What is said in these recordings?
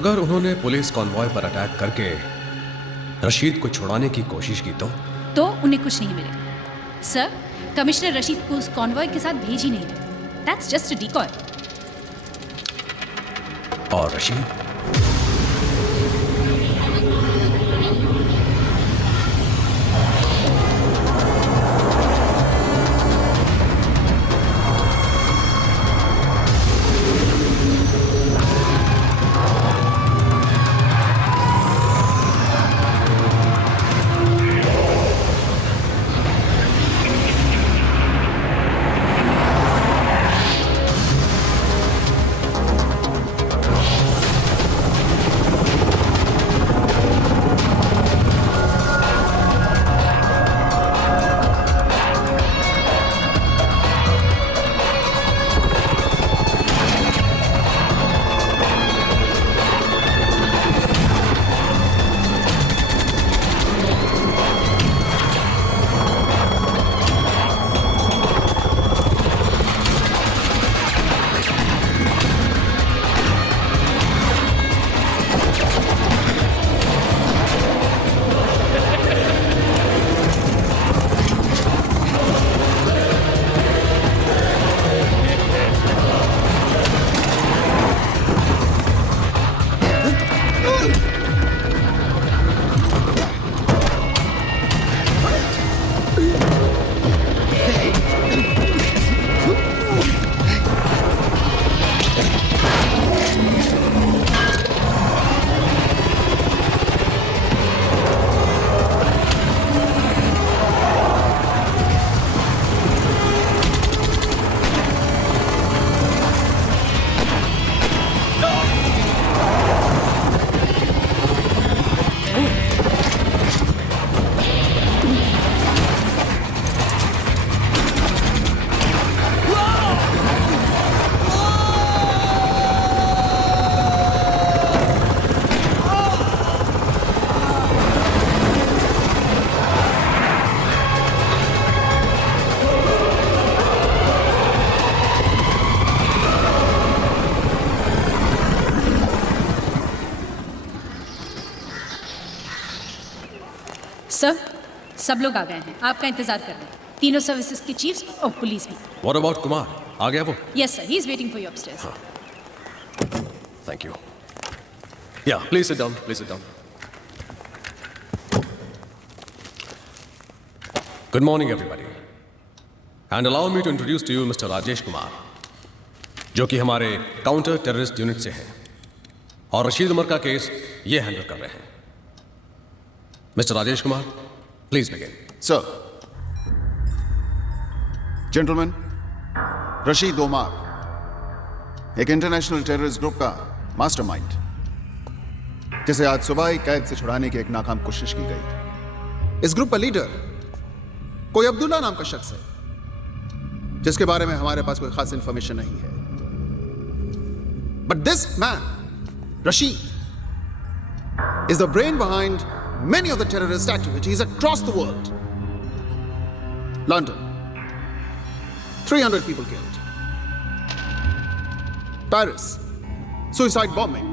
अगर उन्होंने police convoy पर अटैक करके रशीद को छुड़ाने की कोशिश की तो उन्हें कुछ नहीं मिलेगा। सर, कमिश्नर रशीद को उस कॉन्वॉय के साथ भेज ही नहीं रहे। That's just a decoy. और रशीद? सर, सब लोग आ गए हैं, आपका इंतजार कर रहे हैं। तीनों सर्विसेज के चीफ्स और पुलिस भी। What about Kumar? आ गया वो? Yes sir, he is waiting for you upstairs. Thank you. Yeah, please sit down. Please sit down. Good morning, everybody. And allow me to introduce to you Mr. Rajesh Kumar, जो कि हमारे counter terrorist unit से हैं और रशीद उमर का case ये handle कर रहे हैं। Mr. Rajesh Kumar, please begin. Sir. Gentlemen, Rashid Umar एक इंटरनेशनल टेररिस्ट ग्रुप का मास्टरमाइंड, जिसे आज सुबह ही कैद से छुड़ाने की एक नाकाम कोशिश की गई। इस ग्रुप का लीडर कोई अब्दुल्ला नाम का शख्स है, जिसके बारे में हमारे पास कोई खास इंफॉर्मेशन नहीं है। But this man, Rashid, is the brain behind many of the terrorist activities across the world. London, 300 people killed. Paris, suicide bombing.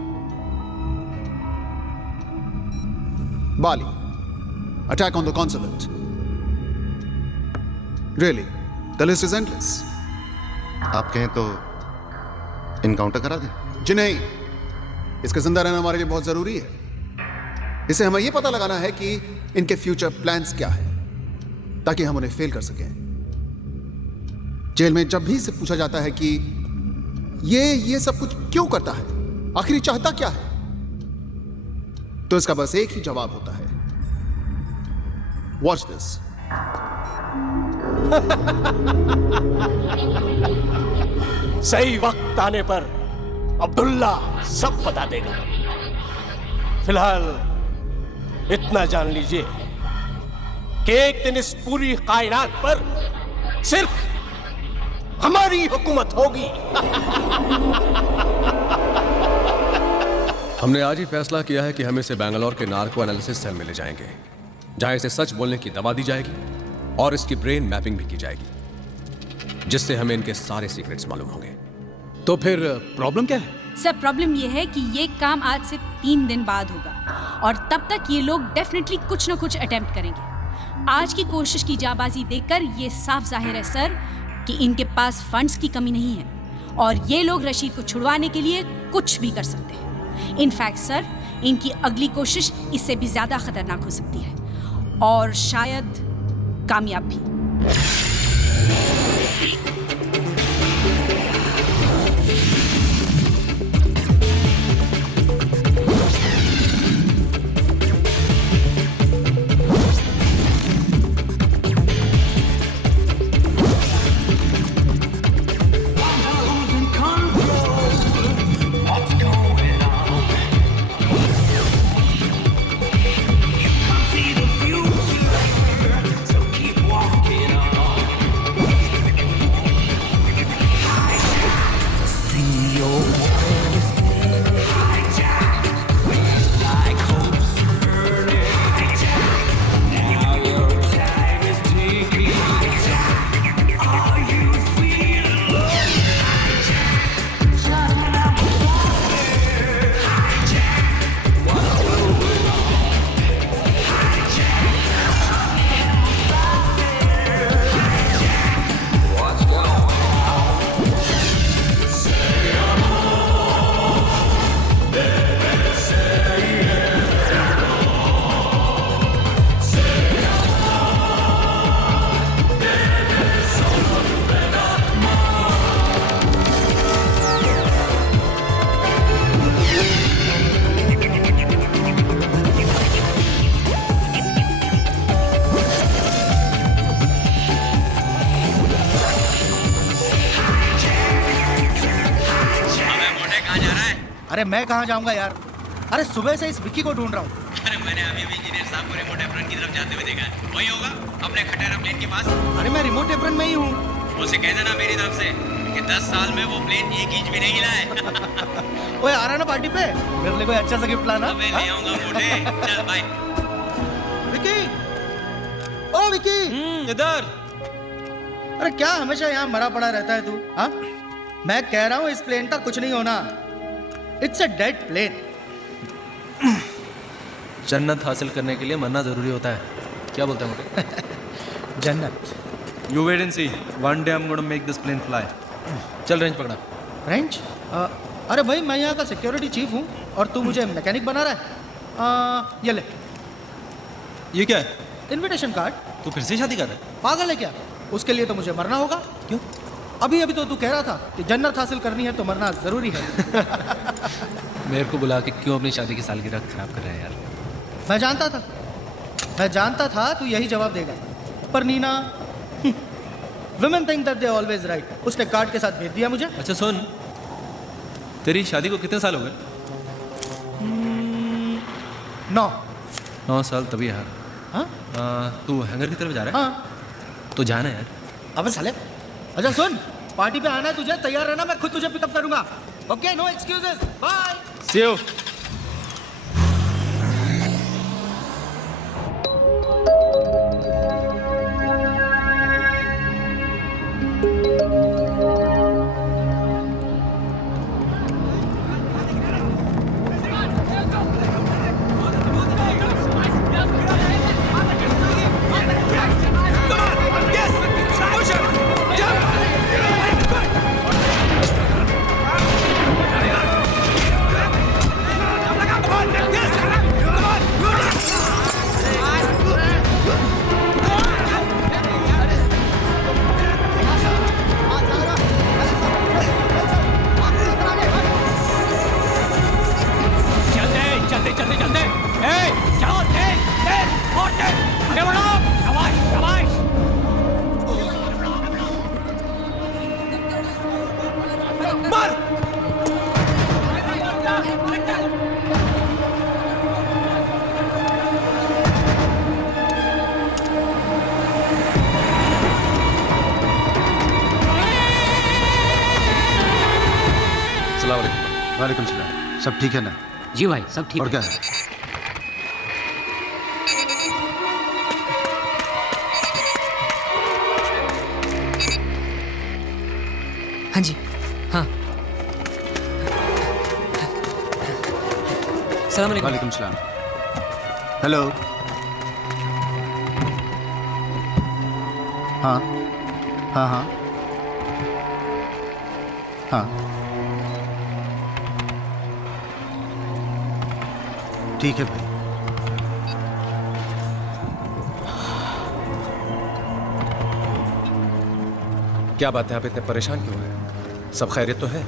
Bali, attack on the consulate. Really, the list is endless. आप कहें तो encounter करा दें? जी नहीं, इसका जिंदा रहना हमारे लिए बहुत जरूरी है। इसे हमें यह पता लगाना है कि इनके फ्यूचर प्लान्स क्या है, ताकि हम उन्हें फेल कर सकें। जेल में जब भी इसे पूछा जाता है कि ये सब कुछ क्यों करता है, आखिर चाहता क्या है, तो इसका बस एक ही जवाब होता है, वॉच दिस। सही वक्त आने पर अब्दुल्ला सब बता देगा। फिलहाल इतना जान लीजिए कि एक दिन इस पूरी कायनात पर सिर्फ हमारी हुकूमत होगी। हमने आज ही फैसला किया है कि हम इसे बेंगलोर के नार्को एनालिसिस सेल में ले जाएंगे, जहां इसे सच बोलने की दवा दी जाएगी और इसकी ब्रेन मैपिंग भी की जाएगी, जिससे हमें इनके सारे सीक्रेट्स मालूम होंगे। तो फिर प्रॉब्लम क्या है? सर प्रॉब्लम ये है कि ये काम आज से 3 दिन बाद होगा और तब तक ये लोग डेफिनेटली कुछ ना कुछ अटेम्प्ट करेंगे। आज की कोशिश की जाबाजी देखकर ये साफ जाहिर है सर कि इनके पास फंड्स की कमी नहीं है और ये लोग रशीद को छुड़वाने के लिए कुछ भी कर सकते हैं। इनफैक्ट सर, इनकी अगली कोशिश इससे भी ज़्यादा खतरनाक हो सकती है और शायद कामयाब भी। अरे मैं कहाँ जाऊंगा यार, अरे सुबह से इस विक्की को ढूंढ रहा हूँ। अरे मैंने अभी इंजीनियर साहब को रिमोट एप्रन की तरफ जाते हुए देखा है। वही होगा अपने खटेरा प्लेन के पास। अरे मैं रिमोट एप्रन में ही हूँ। उसे कह देना मेरी तरफ से कि 10 साल में वो प्लेन 1 इंच भी नहीं हिला है। ओए आ रहा ना पार्टी पे, मेरे लिए कोई अच्छा सा गिफ्ट लाना। मैं ले आऊंगा मोटे। चल बाय। विक्की, ओ विक्की, इधर। अरे क्या हमेशा यहाँ मरा पड़ा रहता है तू? हाँ, मैं कह रहा हूँ इस प्लेन का कुछ नहीं होना। It's a dead plane. जन्नत हासिल करने के लिए मरना जरूरी होता है। क्या बोलते हैं मोटे? जन्नत। You wait and see. One day I'm going to make this plane fly. चल रेंज पकड़ा। रेंज? अरे भाई मैं यहाँ का सिक्योरिटी चीफ हूँ और तू मुझे मैकेनिक बना रहा है। ये ले। ये क्या है? Invitation card. तू फिर से शादी कर रहा है? पागल है क्या? उसके लिए तो मुझे मरना होगा। क्यों? अभी तो तू कह रहा था कि जन्नत हासिल करनी है तो मरना जरूरी है। मेरे को बुला के क्यों अपनी शादी की सालगिरह खराब कर रहा है यार? मैं जानता था तू यही जवाब देगा, पर Nina women think that they always right। उसने कार्ड के साथ भेज दिया मुझे। अच्छा सुन, तेरी शादी को कितने साल हो गए? 9 साल। तभी यार। हाँ? तू हैंगर की तरफ जा रहा है? हाँ। तो जाना यार। अबे साले, अच्छा सुन, पार्टी पे आना है तुझे, तैयार रहना, मैं खुद तुझे पिकअप करूंगा। Okay, no excuses, bye. See you। वालेकुम सलाम। सब ठीक है ना? जी भाई सब ठीक और है। क्या है? हाँ जी, हाँ। अस्सलाम वालेकुम। वालेकुम सलाम। हेलो। हाँ हाँ हाँ हाँ, ठीक है भाई। क्या बात है, आप इतने परेशान क्यों हैं? सब खैरियत तो है?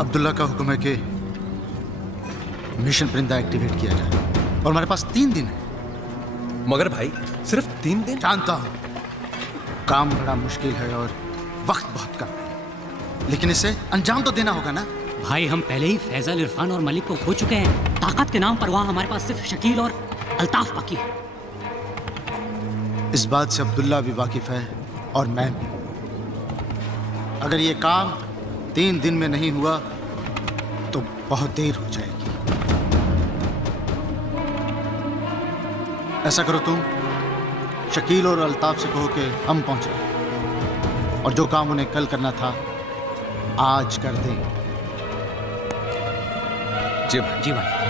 अब्दुल्ला का हुक्म है कि मिशन परिंदा एक्टिवेट किया जाए और हमारे पास 3 दिन है। मगर भाई सिर्फ 3 दिन? जानता हूं काम बड़ा मुश्किल है और वक्त बहुत कम है, लेकिन इसे अंजाम तो देना होगा ना। भाई हम पहले ही फैजल, इरफान और मलिक को खो चुके हैं। ताकत के नाम पर वहाँ हमारे पास सिर्फ शकील और अल्ताफ बाकी है। इस बात से अब्दुल्ला भी वाकिफ है और मैं भी। अगर ये काम 3 दिन में नहीं हुआ तो बहुत देर हो जाएगी। ऐसा करो तुम शकील और अल्ताफ से कहो कि हम पहुंच रहे और जो काम उन्हें कल करना था आज कर दें। जी भाई। जी भाई।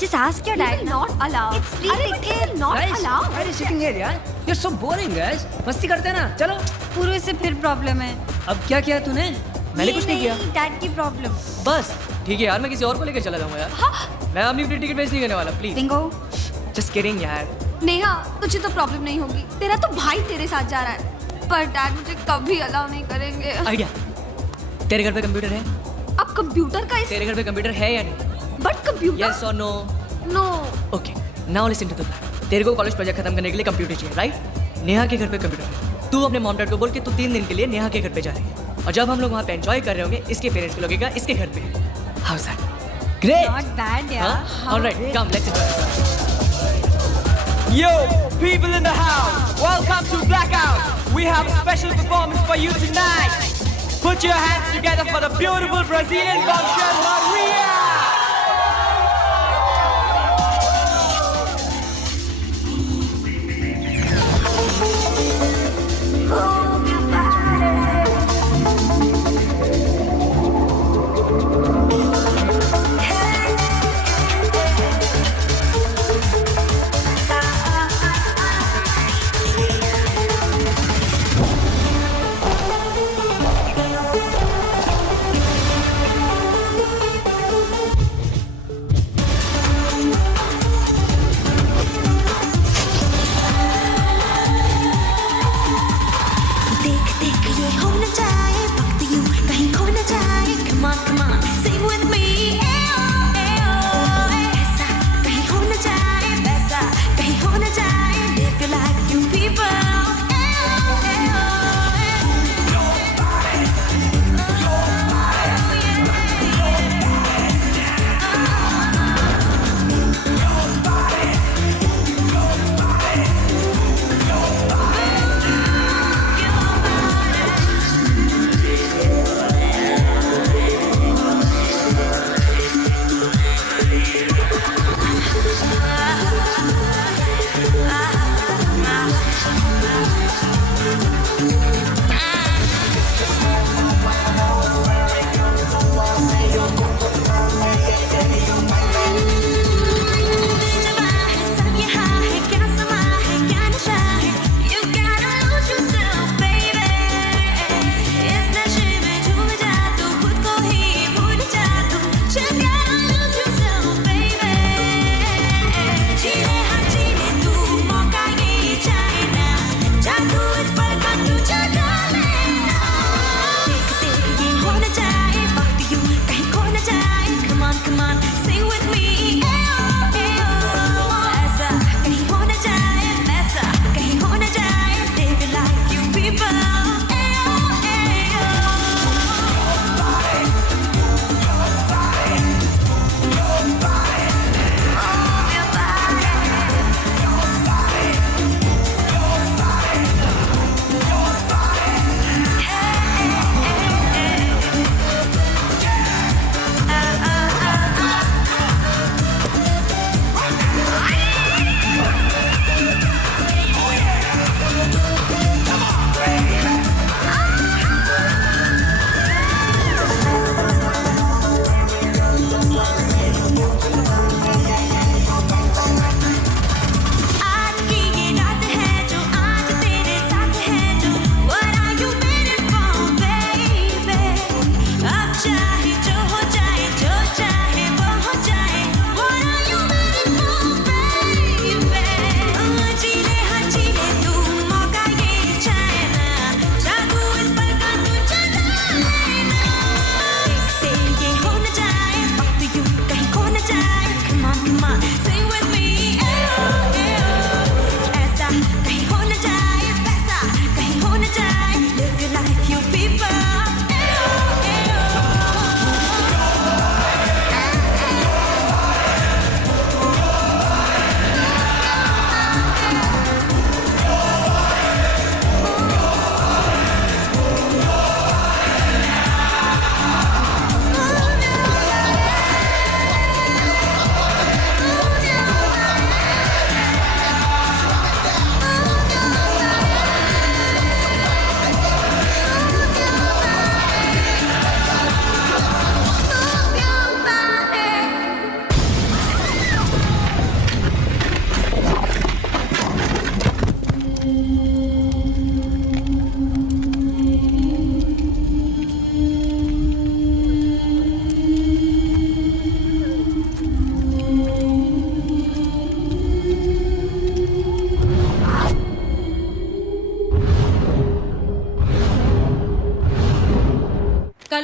Just ask your dad. Not allowed. It's free ticket. Not allowed. Why are you sitting here, यार? You're so boring, guys. मस्ती करते हैं ना, चलो। पूर्व से फिर प्रॉब्लम है। अब क्या किया तूने? मैंने कुछ नहीं किया। डैड की प्रॉब्लम। बस ठीक है यार, मैं किसी और को लेकर चला जाऊंगा यार। हाँ? मैं अपनी फ्री टिकट वेस्ट नहीं करने वाला, प्लीज। बिंगो। जस्ट किडिंग यार। नेहा, तुझे तो प्रॉब्लम नहीं होगी। तेरा तो भाई तेरे साथ जा रहा है, पर डैड मुझे कभी अलाउ नहीं करेंगे। आइडिया। तेरे घर पे कंप्यूटर है? अब कंप्यूटर का तेरे घर पे कंप्यूटर है या नहीं? But computer. यस और no? No. Okay, now listen to the plan. तेरे को कॉलेज प्रोजेक्ट खत्म करने के लिए कंप्यूटर चाहिए, राइट? नेहा के घर पे कंप्यूटर है। तू अपने मॉम डैड को बोल के तू 3 दिन के लिए नेहा के घर पे जा रही है, और जब हम लोग वहाँ पे एंजॉय कर रहे होंगे, इसके पेरेंट्स को लगेगा इसके घर पे। How is that? Great. Not bad, yeah. Alright, come let's enjoy. Yo, people in the house, welcome to Blackout. We have a special performance for you tonight. Put your hands together for the beautiful Brazilian bombshell Maria. Jadu is पर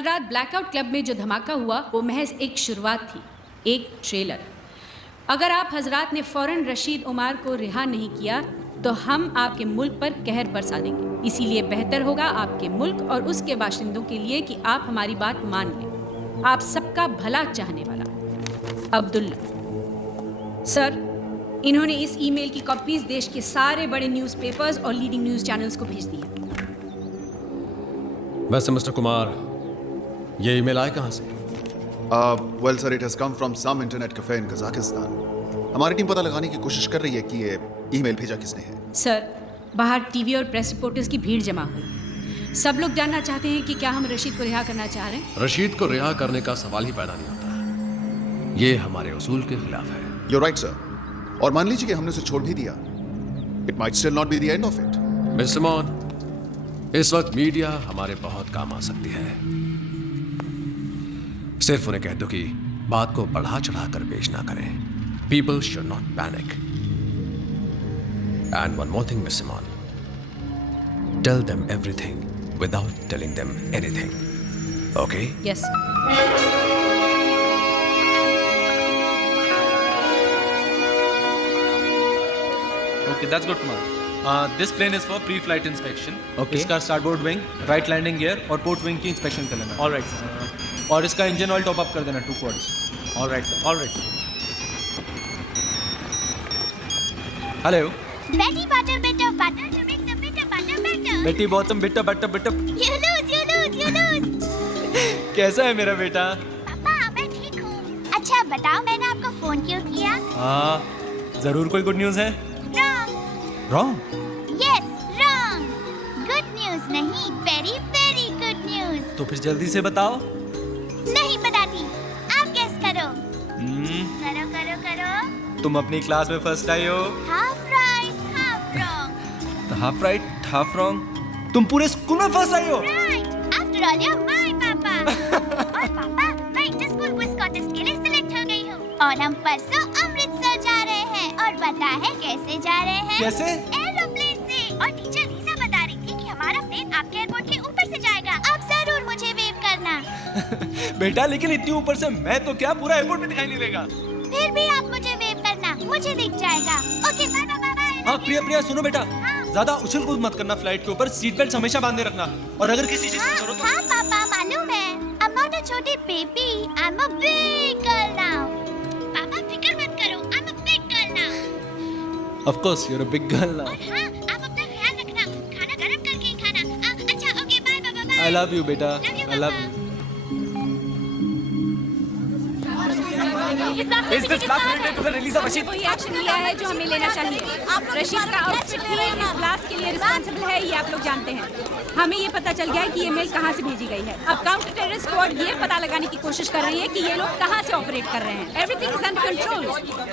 कल रात blackout club में जो धमाका हुआ वो महज एक शुरुआत थी, एक ट्रेलर। अगर आप हजरात ने फौरन रशीद उमर को रिहा नहीं किया तो हम आपके मुल्क पर कहर बरसा देंगे। इसीलिए बेहतर होगा आपके मुल्क और उसके बाशिंदों के लिए कि आप हमारी बात मान लें। आप सबका भला चाहने वाला अब्दुल्ला। सर, इन्होंने इस ईमेल की कॉपीज देश के सारे बड़े न्यूज़पेपर्स और लीडिंग न्यूज़ चैनल्स को भेज दी है। वैसे मिस्टर कुमार, ये ईमेल आया कहाँ से? Well sir, it has come from some internet cafe in Kazakhstan. हमारी टीम पता लगाने की कोशिश कर रही है कि ये ईमेल भेजा किसने है। सर, बाहर टीवी और प्रेस रिपोर्टर्स की भीड़ जमा हुई। सब लोग जानना चाहते हैं कि क्या हम रशीद को रिहा करना चाह रहे हैं। रशीद को रिहा करने का सवाल ही पैदा नहीं होता। ये हमारे उसूल के खिलाफ है। You're right, sir. और मान लीजिए कि हमने उसे छोड़ भी दिया, It might still not be the end of it. Miss Simone, इस वक्त मीडिया हमारे बहुत काम आ सकती है। सिर्फ उन्हें कह दो कि बात को बढ़ा चढ़ा कर पेश ना करें। People should not panic. And one more thing, Miss Simon. Tell them everything without telling them anything. Okay? Yes. Okay, that's good, Kumar. This plane is for pre-flight inspection. Okay. इसका starboard wing, right landing gear और port wing की inspection कर लेना. All right, sir. और इसका engine oil top up कर देना 2 quarts. All right, sir. All right, sir. Hello. Betty butter, bitter, butter to make the bitter butter better. Betty bottom, bitter, butter, bitter. You lose, you lose, you lose. कैसा है मेरा बेटा? पापा, मैं ठीक हूँ। अच्छा बताओ, मैंने आपको फोन क्यों किया? हाँ, जरूर कोई गुड न्यूज़ है? Wrong. Wrong? Yes, wrong. Good news नहीं, very very good news. तो फिर जल्दी से बताओ। नहीं बताती, आप guess करो। करो करो करो। तुम अपनी क्लास में फर्स्ट आई हो। Half right, half wrong. Half right, half wrong. तुम पूरे स्कूल में फर्स्ट आई हो। Right. After all, you're my papa. और पापा, मैं इंटर स्कूल क्विज कॉन्टेस्ट के लिए सिलेक्ट हो गई हूँ और हम परसों अमृतसर जा रहे हैं। और पता है कैसे जा रहे हैं? कैसे? एरोप्लेन से। और टीचर लीजा बता रही थी कि हमारा प्लेन आपके एयरपोर्ट के ऊपर से जाएगा। आप जरूर मुझे वेव करना। बेटा, लेकिन इतनी ऊपर से मैं तो क्या पूरा एयरपोर्ट में दिखाई नहीं देगा। फिर भी आप मुझे वेव करना, मुझे दिख जाएगा। Okay, bye bye bye. हाँ प्रिया, प्रिया सुनो बेटा, ज्यादा उछल कूद मत करना फ्लाइट के ऊपर। सीट बेल्ट हमेशा बांधे रखना। और अगर किसी चीज की जरूरत हो। हाँ पापा, मालूम है। I'm not a छोटी baby, I'm a big girl now. पापा फिक्र मत करो, I'm a big girl now. Of course, you're a big girl now. और हाँ, आप अपना ख्याल रखना, खाना गरम करके ही खाना। अच्छा, okay, bye bye bye. I love you बेटा, I love you. Is this blast related to the release of Rashid? कोई एक्शन लिया है जो हमें लेना चाहिए। रशीद का आउटफिट ही इस ब्लास्ट के लिए रिस्पॉन्सिबल है, ये आप लोग जानते हैं। हमें ये पता चल गया है कि ये मेल कहाँ से भेजी गई है। अब काउंटर टेररिस्ट स्क्वाड ये पता लगाने की कोशिश कर रही है कि ये लोग कहाँ से ऑपरेट कर रहे हैं। Everything is under control.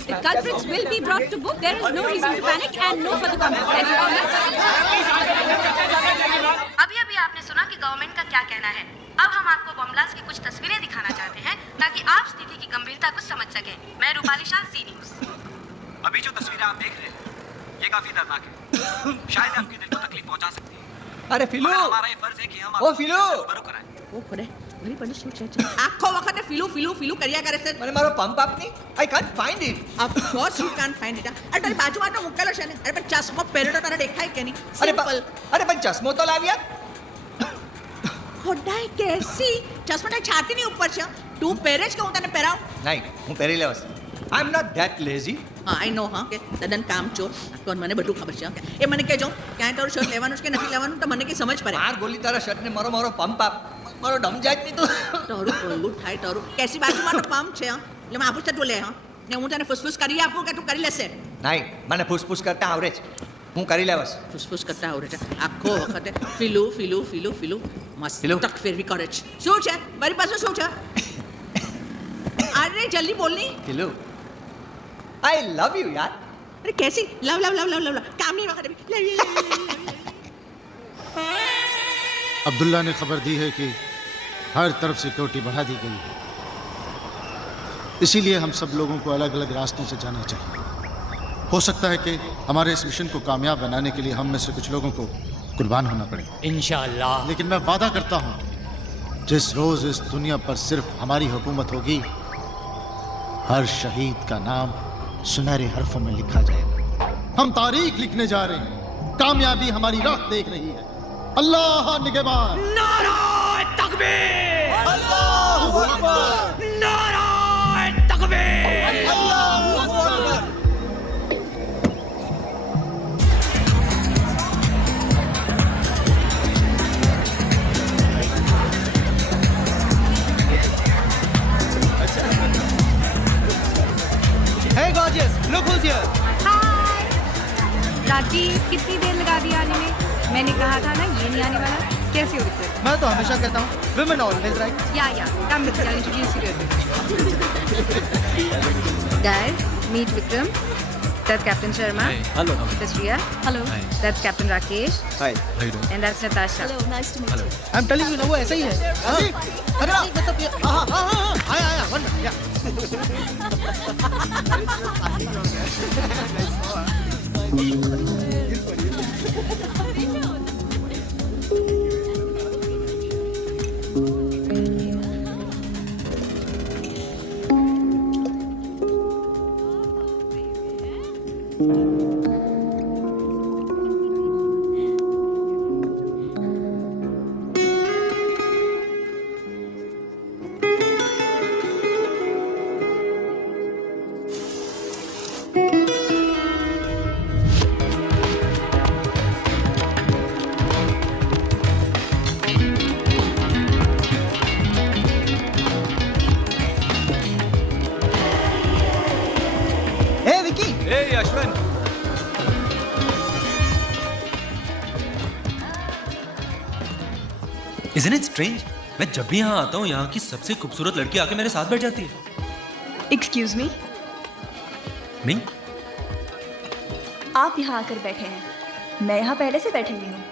The culprits will be brought to book. There is no reason to panic and no further comments. अभी आपने सुना कि गवर्नमेंट का क्या कहना है। अब हम आपको बम ब्लास्ट की कुछ तस्वीरें दिखाना चाहते हैं ताकि आप स्थिति की गंभीरता को समझ सकें। मैं रूपाली शाह, सी न्यूज़। अभी जो तस्वीरें आप देख रहे हैं ये काफी दर्दनाक है। शायद आपके दिल को तकलीफ पहुंचा सकती है। अरे फिलू, हमारा ये फर्ज है कि हम ओ फिलू, रूबरू कराएं। ओ खरे भरी पड़ी सोच है। आखो वखत फिलू फिलू फिलू करिया करे છે મને મારો પંપ આપની I can't find it. Of course you can't find it. અરે તારી બાજુમાં તો મુકેલો છે ને. અરે પણ ચશ્મો પહેરેલો તારે દેખાય કે નહીં? અરે અરે પણ ચશ્મો તો લાવ્યા. ખોડાઈ કેસી ચશ્મો તારી છાતીની ઉપર છે. તું પહેરે છે કે હું તને પહેરાવ? નહીં, હું પહેરી લેવસ. I'm not that lazy. હા આઈ નો હા કે તદન કામચોર. કોણ મને બધું ખબર છે. એ મને કહેજો ક્યાં તારું શર્ટ લેવાનું છે કે નથી લેવાનું તો મને કે સમજ પડે. માર ગોલી તારા શર્ટ ને મારો પંપ આપ. મારો ડમ જાય નહીં તો તારું કોલું થાય તારું. કેસી બાજુમાં તો પંપ છે. એટલે હું આપું તું લે હા. ને હું તને ફુસફુસ કરી આપું કે તું કરી લેશે? નહીં, મને ફૂસફૂસ કરતા આવડે છે. હું કરી લેવસ. ફુસફુસ કરતા આવડે છે. આખો વખતે ફીલુ ફીલુ ફીલુ ફીલુ મસ્ત ફીલુ તક ફેરવી કરે છે. શું છે મારી પાસે શું છે? અરે જલ્દી બોલ ની. ફીલુ, I love you यार. अरे कैसी love love love love love काम नहीं वक्त अब्दुल्ला ने खबर दी है कि हर तरफ सिक्योरिटी बढ़ा दी गई है, इसीलिए हम सब लोगों को अलग अलग रास्तों से जाना चाहिए। हो सकता है कि हमारे इस मिशन को कामयाब बनाने के लिए हम में से कुछ लोगों को कुर्बान होना पड़े इंशाअल्लाह। लेकिन मैं वादा करता हूँ जिस रोज इस दुनिया पर सिर्फ हमारी हुकूमत होगी, हर शहीद का नाम सुनहरे हरफों में लिखा जाएगा। हम तारीख लिखने जा रहे हैं, कामयाबी हमारी राह देख रही है। अल्लाह निगहबान। नाराए तकबीर! अल्लाहू अकबर! नाराए तकबीर! Allahu Akbar! Hey gorgeous, look who's here. Rajiv, कितनी देर लगा दी आने में? मैंने कहा था ना ये नहीं आने वाला। कैसे हो विक्रम? मैं तो हमेशा कहता हूँ, women always right. Yeah. Come Vicky, I'll introduce you to everyone. Guys, meet Vikram. That's Captain Sharma. Hello. That's Riya. Hello. That's Captain Rakesh. Hi. How you doing? And that's Natasha. Hello, nice to meet you. I'm telling you ना वो ऐसा ही है. अगर आप मतलब ये आया one minute, yeah. Hey Ashwin. Isn't it strange? मैं जब भी यहाँ आता हूँ यहाँ की सबसे खूबसूरत लड़की आके मेरे साथ बैठ जाती है। Excuse me? नहीं? आप यहाँ आकर बैठे हैं, मैं यहाँ पहले से बैठी हुई हूँ।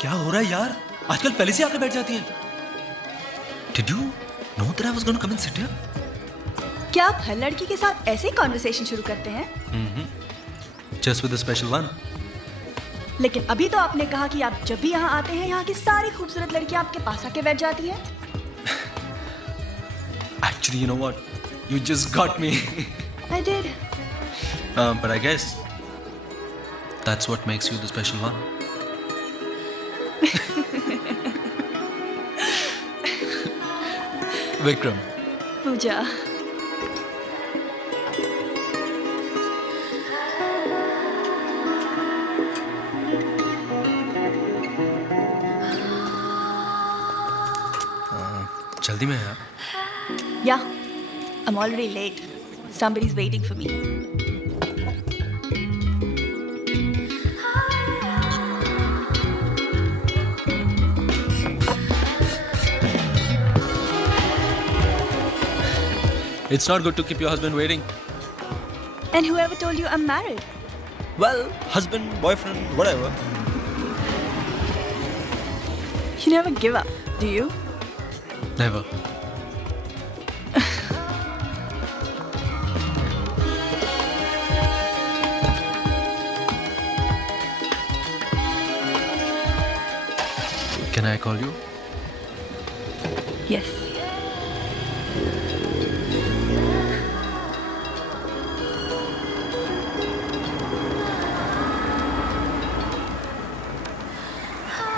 क्या हो रहा है यार? आजकल पहले से आके बैठ जाती है। Did you know that I was going to come and sit here? क्या आप हर लड़की के साथ ऐसे ही कॉन्वर्सेशन शुरू करते हैं? Just with a special one. लेकिन अभी तो आपने कहा कि आप जब भी यहाँ आते हैं यहाँ की सारी खूबसूरत लड़कियाँ आपके पास आके बैठ जाती हैं। Actually, you know what? You just got me. I did. But I guess that's what makes you the special one. Vikram. पूजा। जल्दी में यार। Yeah, I'm already late. Somebody's waiting for me. It's not good to keep your husband waiting. And whoever told you I'm married? Well, husband, boyfriend, whatever. You never give up, do you? Never. Can I call you? Yes.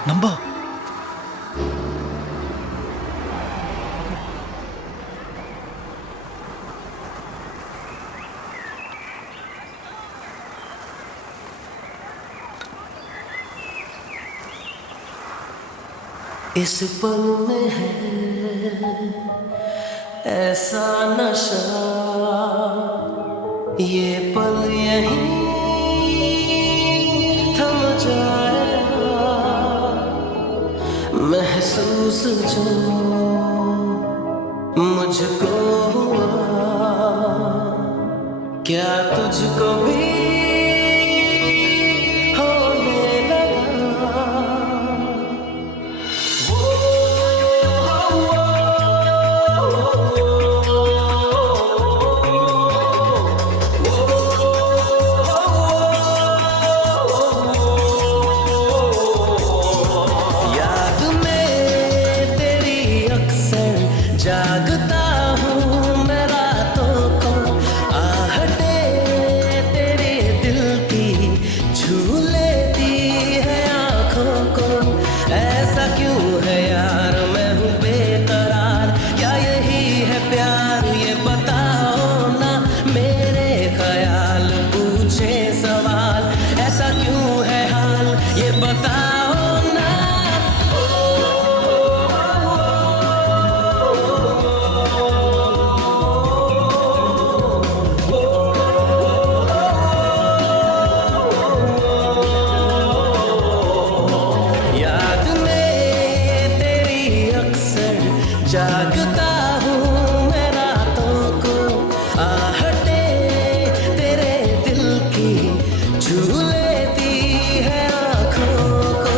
Number. इस पल में है ऐसा नशा, ये पल यहीं थम जाएगा, महसूस जो मुझको हुआ, क्या तुझको भी को। ऐसा क्यों है यार मैं हूँ बेकरार, क्या यही है प्यार ये बताओ ना। मेरे ख्याल पूछे सवाल, ऐसा क्यों है हाल ये बताओ ना। याद में तेरी अक्सर जागता हूँ मैं रातों को, आहटे तेरे दिल की छू लेती है आँखों को।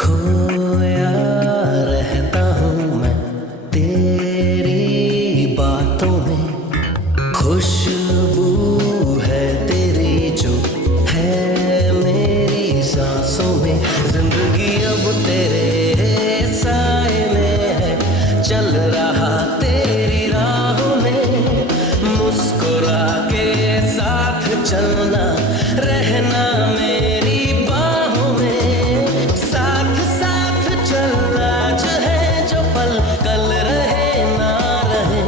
खोया रहता हूँ मैं तेरी बातों में, खुशबू है तेरी जो है मेरी सांसों में। जिंदगी अब तेरे साए में है, चल रहा तेरी राहों में। मुस्कुरा के साथ चलना, रहना मेरी बाहों में। साथ साथ चलना जो है जो पल कल रहे ना रहे।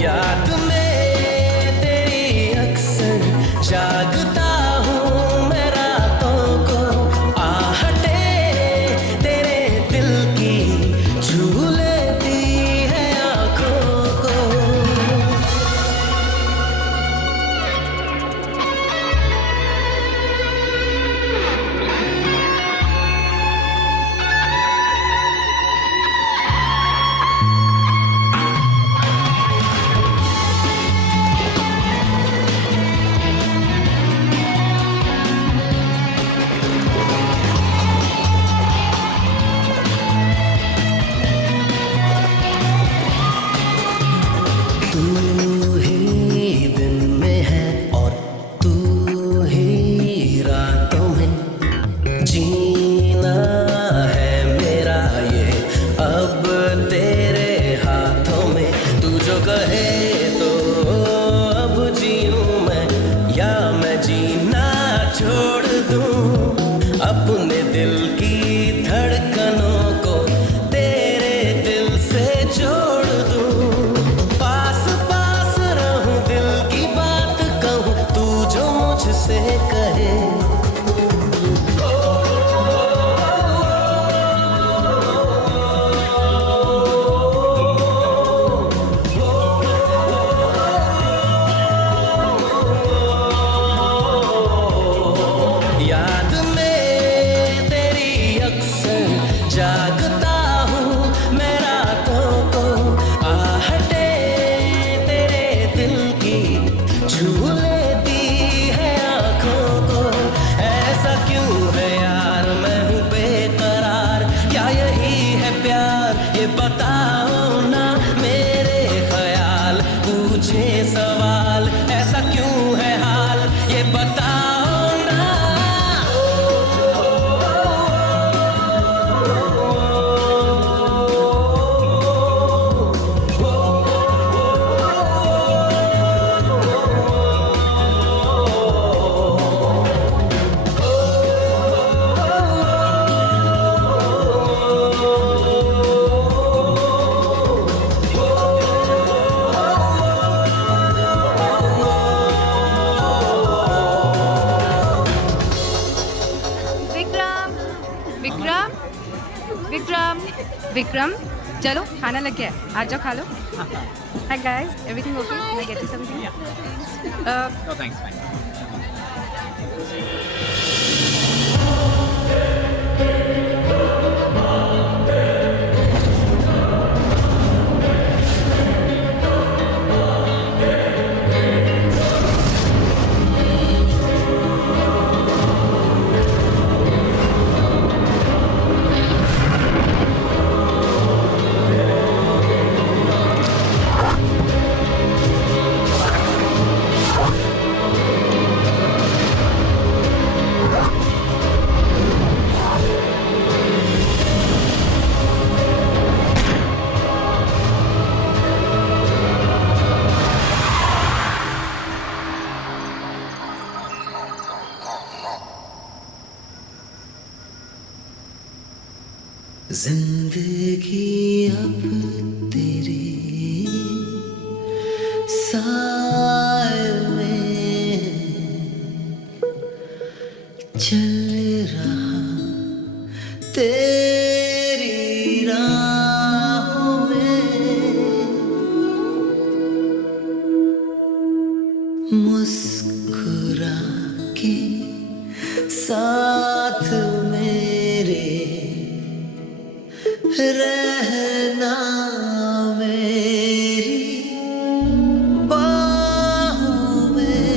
याद में तेरी अक्सर जागता हूँ मैं रातों को, आहटे तेरे दिल की छू लेती है आँखों को। तू ही दिन में है और तू ही रातों में, जीना है मेरा ये अब तेरे हाथों में। तू जो कहे तो अब जीऊं मैं, या मैं जीना छोड़ दूं। अपने दिल की धड़कनों को तेरे दिल से जोड़ दूं। पास पास रहूं, दिल की बात कहूं, तू जो मुझसे कहे। याद में तेरी अक्सर जागता हूँ मैं रातों को, आहटे तेरे दिल की छू लेती है आँखों को। ऐसा क्यों है यार मैं हूँ बेकरार, क्या यही है प्यार ये बताओ ना। मेरे ख्याल पूछे सवाल, ऐसा क्यों है हाल ये बताओ ना। विक्रम चलो खाना लग गया है, आ जाओ खा लो। Hi guys, everything okay? Can I get you something? No thanks, fine. जिंदगी अब तेरे साए में चल रहा तेरी राहों में मुस्कुरा के साथ मेरे रहना मेरी बाहों में।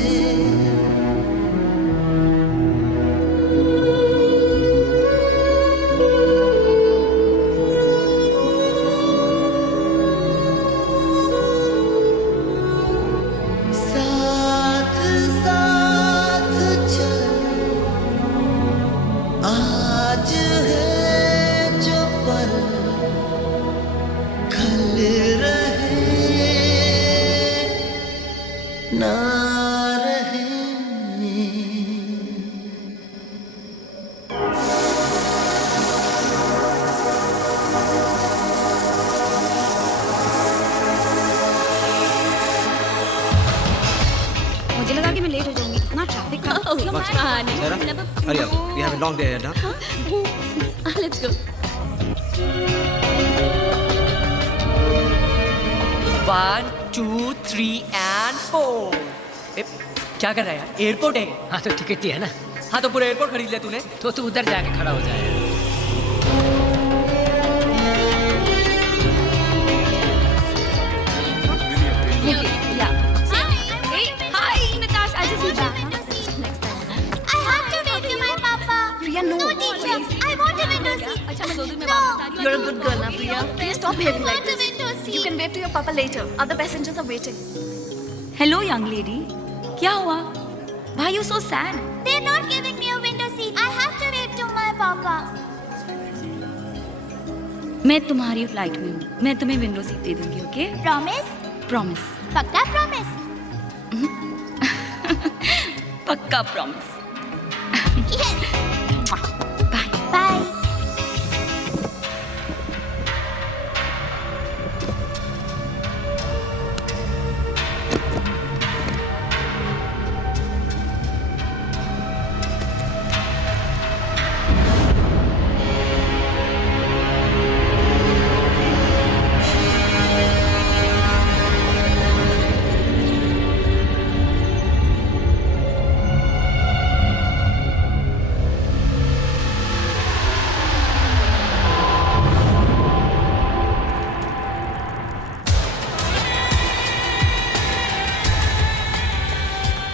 साथ साथ चल आज है जो पल कल रहे ना रहे। मुझे लगा कि मैं लेट हो जाऊंगी, इतना ट्रैफिक था। Hurry up. We have a long day ahead, huh? Let's go. 1, 2, 3 and 4। क्या कर रहा है यार? एयरपोर्ट है। हाँ तो टिकट ही है ना। हाँ तो पूरा एयरपोर्ट खरीद लिया तूने? तो तू उधर जाके खड़ा हो जाए। Hi, Natasha. I just did that. I have to wave to my papa. Priya, no. No, teacher. I want a window seat. अच्छा, मैं 2 दिन में वापस आ रही हूँ। You're a good girl now, Priya. Priya, stop behaving like I want a this. window seat. You can wave to your papa later. Other passengers are waiting. Hello young lady, क्या हुआ? Why you so sad? They're not giving me a window seat. I have to wave to my papa. मैं तुम्हारी flight में हूँ, मैं तुम्हें window seat दे दूंगी, okay? Promise? Promise. पक्का promise? पक्का प्रॉमिस। Yes. बाय। Bye.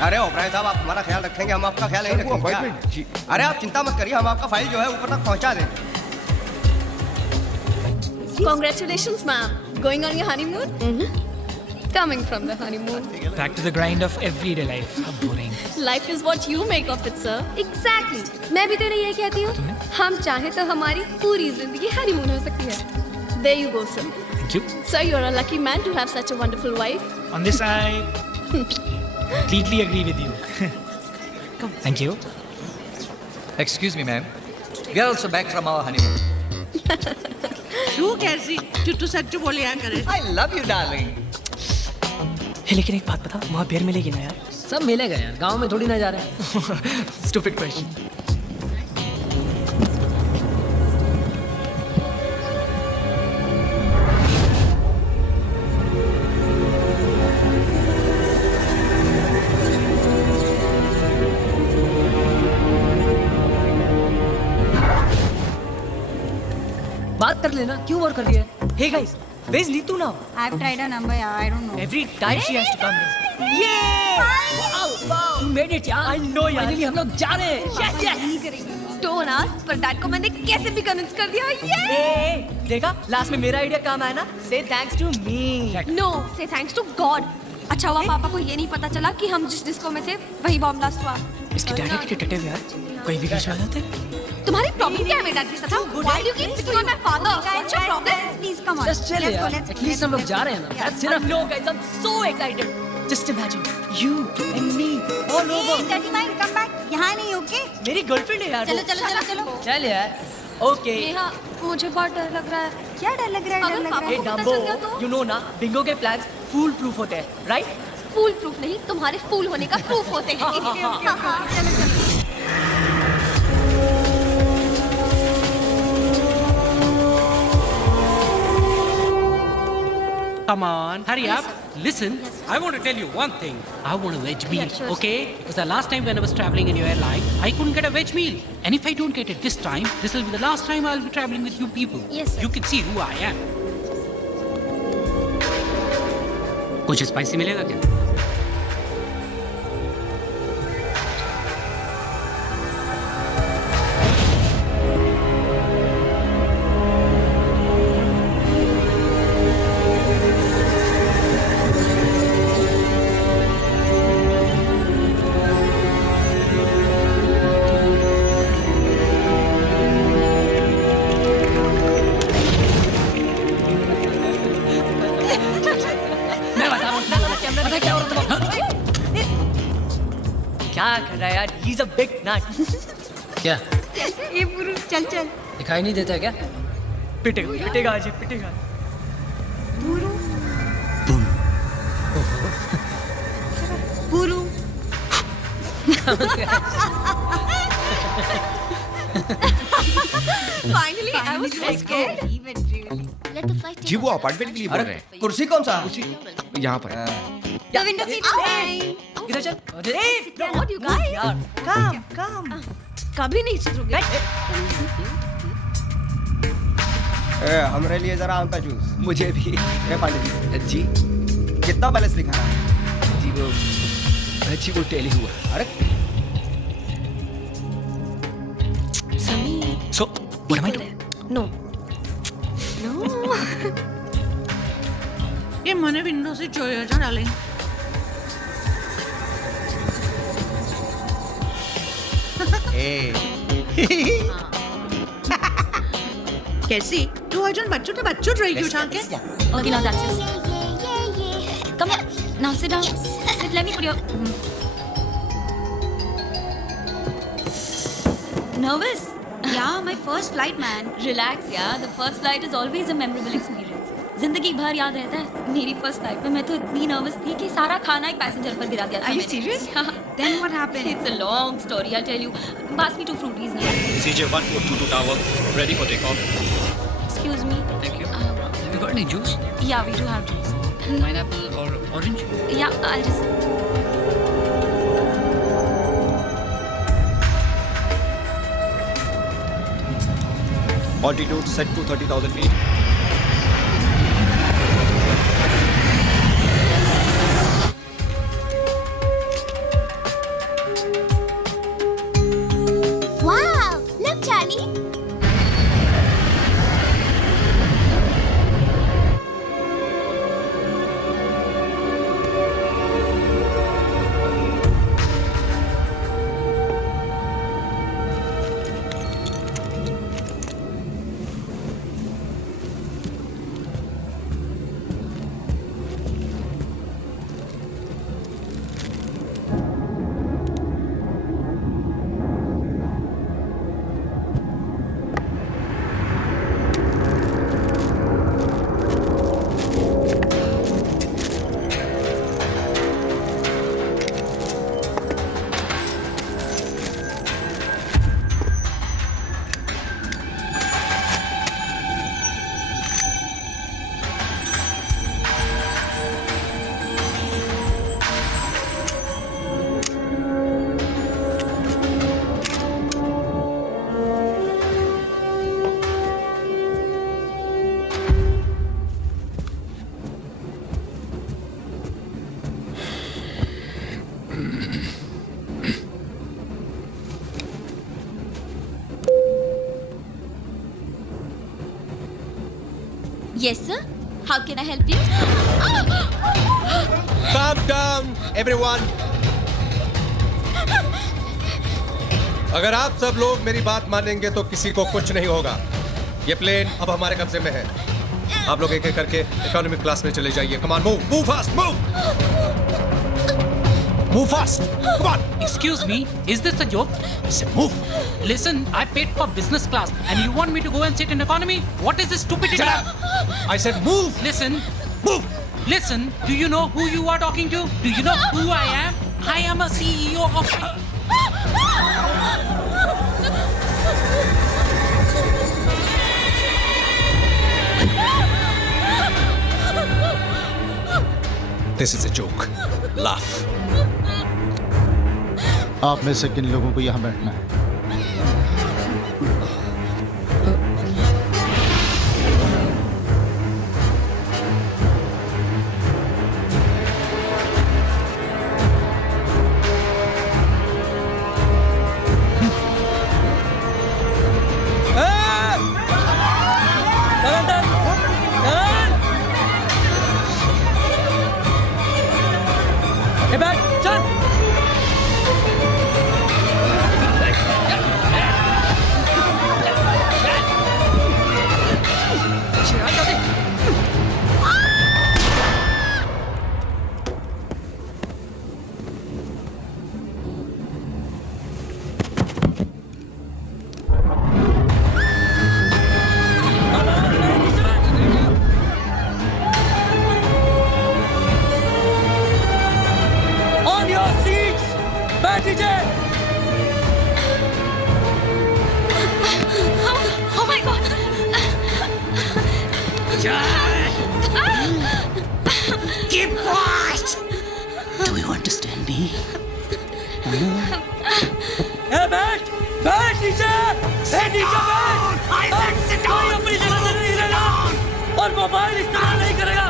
अरे ओबराय साहब, आप हमारा ख्याल रखेंगे, हम आपका ख्याल नहीं रखेंगे क्या? अरे आप चिंता मत करिए, हम आपका फाइल जो है ऊपर तक पहुंचा देंगे। Congratulations, ma'am. Going on your honeymoon? Coming from the honeymoon. Back to the grind of everyday life. How boring. Life is what you make of it, sir. Exactly. मैं भी तो नहीं ये कहती हूँ। हम चाहे तो हमारी पूरी जिंदगी हनीमून हो सकती है। There you go, sir. Thank you. Sir, you're a lucky man to have such a wonderful wife. On this, I completely agree with you. Thank you. Excuse me, ma'am. We are also back from our honeymoon. तू कैसी चुट्टू सच्चू बोले यार करे। I love you, darling. हे लेकिन एक बात बता, वहाँ बियर मिलेगी ना यार? सब मिलेगा यार, गांव में थोड़ी ना जा रहे हैं। Stupid question. बात कर लेना, क्यों और कर रही है? Hey guys, where's Neetu now? I've tried her number, yeah, I don't know. Every time she has to come. Wow, you made it यार। I know यार। Finally हम लोग जा रहे हैं। Yes, yes. Don't ask, पर डैड को मैंने कैसे भी कन्विंस कर दिया। Hey, देखा? लास्ट में मेरा आइडिया काम आया ना? Say thanks to me. No, say thanks to God. अच्छा हुआ पापा को ये नहीं पता चला कि हम जिस डिस्को में थे वही बॉम्ब ब्लास्ट हुआ। इसके डैडी कितने टटे हुए यार? कोई भी बीच में आ जाते हैं? तुम्हारी प्रॉब्लम क्या है मेरे डैड के साथ? Why do you keep picking on my father? What's your problem? Please come on. Just chill यार। At least हम लोग जा रहे हैं ना। That's enough. No guys, I'm so excited. Just imagine you and me all over. Hey, Daddy, come back. यहाँ नहीं, okay? मेरी गर्लफ्रेंड है यार। चलो चलो चलो चलो। चल यार। ओके नेहा मुझे बहुत डर लग रहा है। क्या डर लग रहा है? डर लग रहा हे डम्बो, यू नो ना बिंगो के प्लान्स फूल प्रूफ होते हैं, राइट? फूल प्रूफ नहीं, तुम्हारे फूल होने का प्रूफ होते हैं। चलो चलो। Come on, hurry up. Listen, I want to tell you one thing. I want a veg meal, sure, okay? Because the last time when I was traveling in your airline, I couldn't get a veg meal. And if I don't get it this time, this will be the last time I'll be traveling with you people. Yes, sir. You can see who I am. कुछ spicy मिलेगा क्या? क्या कर रहा है यार? He's a big nut. क्या ये पुरुष चल चल। दिखाई नहीं देता क्या? पिटेगा पिटेगा आज, पिटेगा। गुरु। Finally, I was so scared. Let the flight जी वो अपार्टमेंट के लिए बोल रहे हैं। कुर्सी कौन सा? यहाँ पर। The window seat. इधर चल। What you guys? यार, come. कभी नहीं सुधरोगे। हमारे लिए जरा आम का जूस। मुझे भी। पांडे जी कितना बैलेंस लिखा है? जी वो टेली हुआ। अरे Sameer. So, what am I doing? No. ये मैंने विंडो से जोया जा डाले। कैसी? तू अर्जुन बच्चों रही क्यों छान के? Okay, now that's it. Come on, now sit down. Sit, let me put your... Nervous? Yeah, my first flight, man. Relax, yeah. The first flight is always a memorable experience. जिंदगी भर याद रहता है। मेरी फर्स्ट फ्लाइट में मैं तो इतनी नर्वस थी कि सारा खाना एक पैसेंजर पर गिरा दिया था। Are you serious? Then what happened? It's a long story. I'll tell you. Pass me 2 fruities now. CJ1422 tower, ready for takeoff. Excuse me. Thank you. Have you got any juice? Yeah, we do have juice. Pineapple or orange? Yeah, I'll just... Altitude set to 30,000 feet. Wow! Look, Charlie! Yes, sir. How can I help you? Calm down, everyone. अगर आप सब लोग मेरी बात मानेंगे तो किसी को कुछ नहीं होगा। ये प्लेन अब हमारे कब्जे में है। आप लोग एक एक करके इकोनॉमिक क्लास में चले जाइए। Come on, move fast, move. Move fast. Come on. Excuse me, is this a joke? I said move. Listen, I paid for business class and you want me to go and sit in economy? What is this stupidity? Shut up. I said move. Listen. Move. Listen, do you know who you are talking to? Do you know who I am? I am a CEO of... This is a joke. Laugh. आप में से किन लोगों को यहाँ बैठना है? Oh my God! Keep quiet! Do you understand me? Hey, बैठ नीचे! Hey, नीचे बैठ! I said sit down! कोई अपनी जगह से नहीं हिलेगा और मोबाइल इस्तेमाल नहीं करेगा।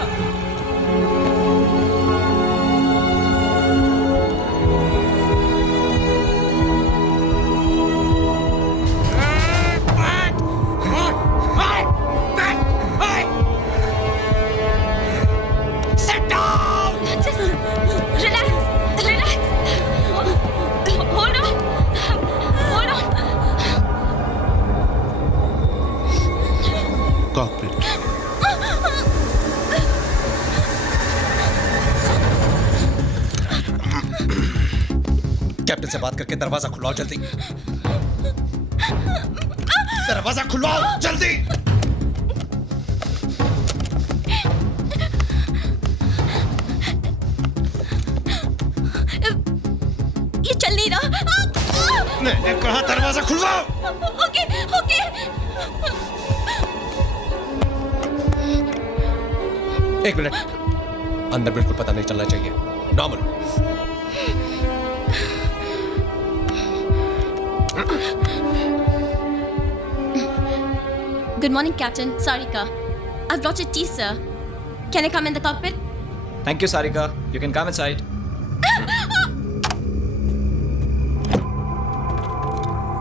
कैप्टन से बात करके दरवाजा खुलवाओ जल्दी। दरवाजा खुलवाओ जल्दी। ये चल नहीं रहा। मैंने कहा दरवाजा खुलवाओ। Okay okay. एक मिनट, अंदर बिल्कुल पता नहीं चलना चाहिए। Normal. Good morning, Captain. Sarika. I've brought your tea, sir. Can I come in the cockpit? Thank you, Sarika. You can come inside.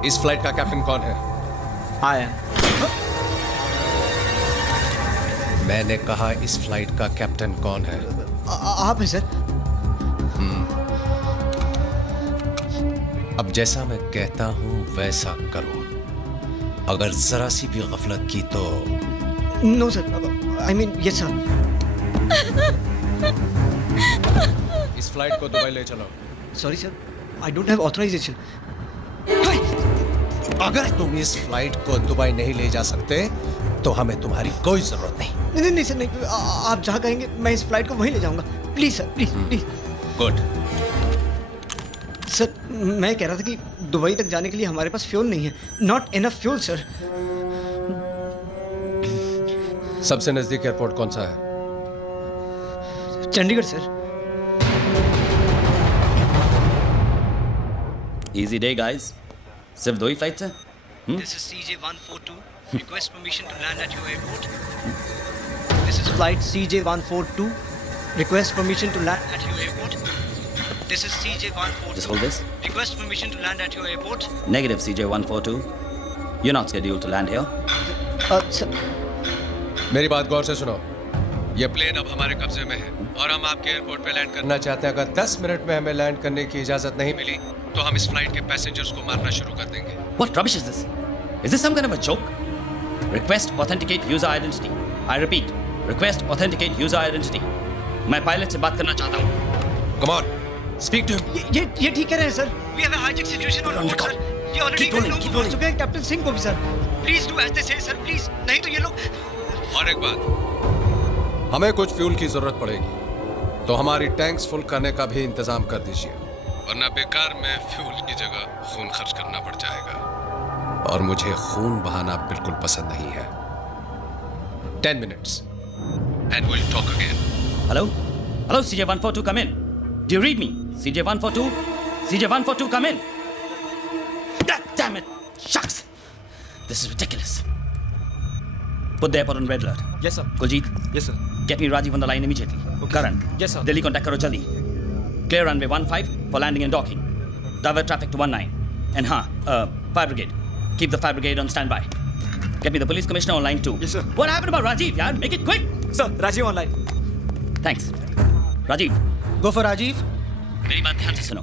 इस फ्लाइट का कैप्टन कौन है? I am. मैंने कहा इस फ्लाइट का कैप्टन कौन है? आप हैं सर। अब जैसा मैं कहता हूं वैसा करो। अगर जरा सी भी गफलत की तो no sir, I mean yes sir. इस फ्लाइट को दुबई ले चलो। Sorry sir, I don't have authorization. अगर तुम इस फ्लाइट को दुबई नहीं ले जा सकते तो हमें तुम्हारी कोई जरूरत नहीं। नहीं सर, नहीं। आप जहाँ कहेंगे मैं इस फ्लाइट को वहीं ले जाऊंगा। Please sir, please please. Good. Sir, मैं कह रहा था कि दुबई तक जाने के लिए हमारे पास फ्यूल नहीं है। Not enough fuel sir. सबसे नजदीक एयरपोर्ट कौन सा है? Chandigarh sir. Easy day, guys. सिर्फ 2 ही फ्लाइट्स हैं? This is CJ142. Request permission to land at your airport. This is flight CJ142. Request permission to land at your airport. This is CJ142. Just hold this. Request permission to land at your airport. Negative, CJ142. You're not scheduled to land here. Sir. मेरी बात गौर से सुनो। ये plane अब हमारे कब्जे में है और हम आपके एयरपोर्ट पे लैंड करना चाहते हैं। अगर 10 मिनट में हमें लैंड करने की इजाजत नहीं मिली तो हम इस फ्लाइट के पैसेंजर्स को मारना शुरू कर देंगे। What rubbish is this? Is this some kind of a joke? Request authenticate user identity. I repeat, request authenticate user identity. मैं पायलट से बात करना चाहता हूँ। Come on, Speak to him. ये ठीक कह रहे हैं sir. We have a hijack situation on board, sir. ये already Keep rolling, keep rolling. चुके हैं कैप्टन सिंह को भी sir. Please do as they say, sir. Please. नहीं तो ये लोग. और एक बात, हमें कुछ फ्यूल की जरूरत पड़ेगी, तो हमारी टैंक्स फुल करने का भी इंतजाम कर दीजिए, वरना बेकार में फ्यूल की जगह खून खर्च करना पड़ जाएगा, और मुझे खून बहाना बिल्कुल पसंद नहीं है. 10 minutes and we'll talk again. Hello? Hello, CJ142, come in. Do you read me? CJ142? CJ142, come in. God damn it! Shucks! This is ridiculous. Put the airport on red alert. Yes, sir. Kuljit? Yes, sir. Get me Rajiv on the line immediately. Okay. Karan? Yes, sir. Delhi contact karo jaldi. Clear runway 15 for landing and docking. Divert traffic to 19. And fire brigade. Keep the fire brigade on standby. Get me the police commissioner on line 2. Yes, sir. What happened about Rajiv, yaar? Make it quick! Sir, Rajiv online. Thanks. Rajiv. Go for Rajiv. मेरी बात ध्यान से सुनो.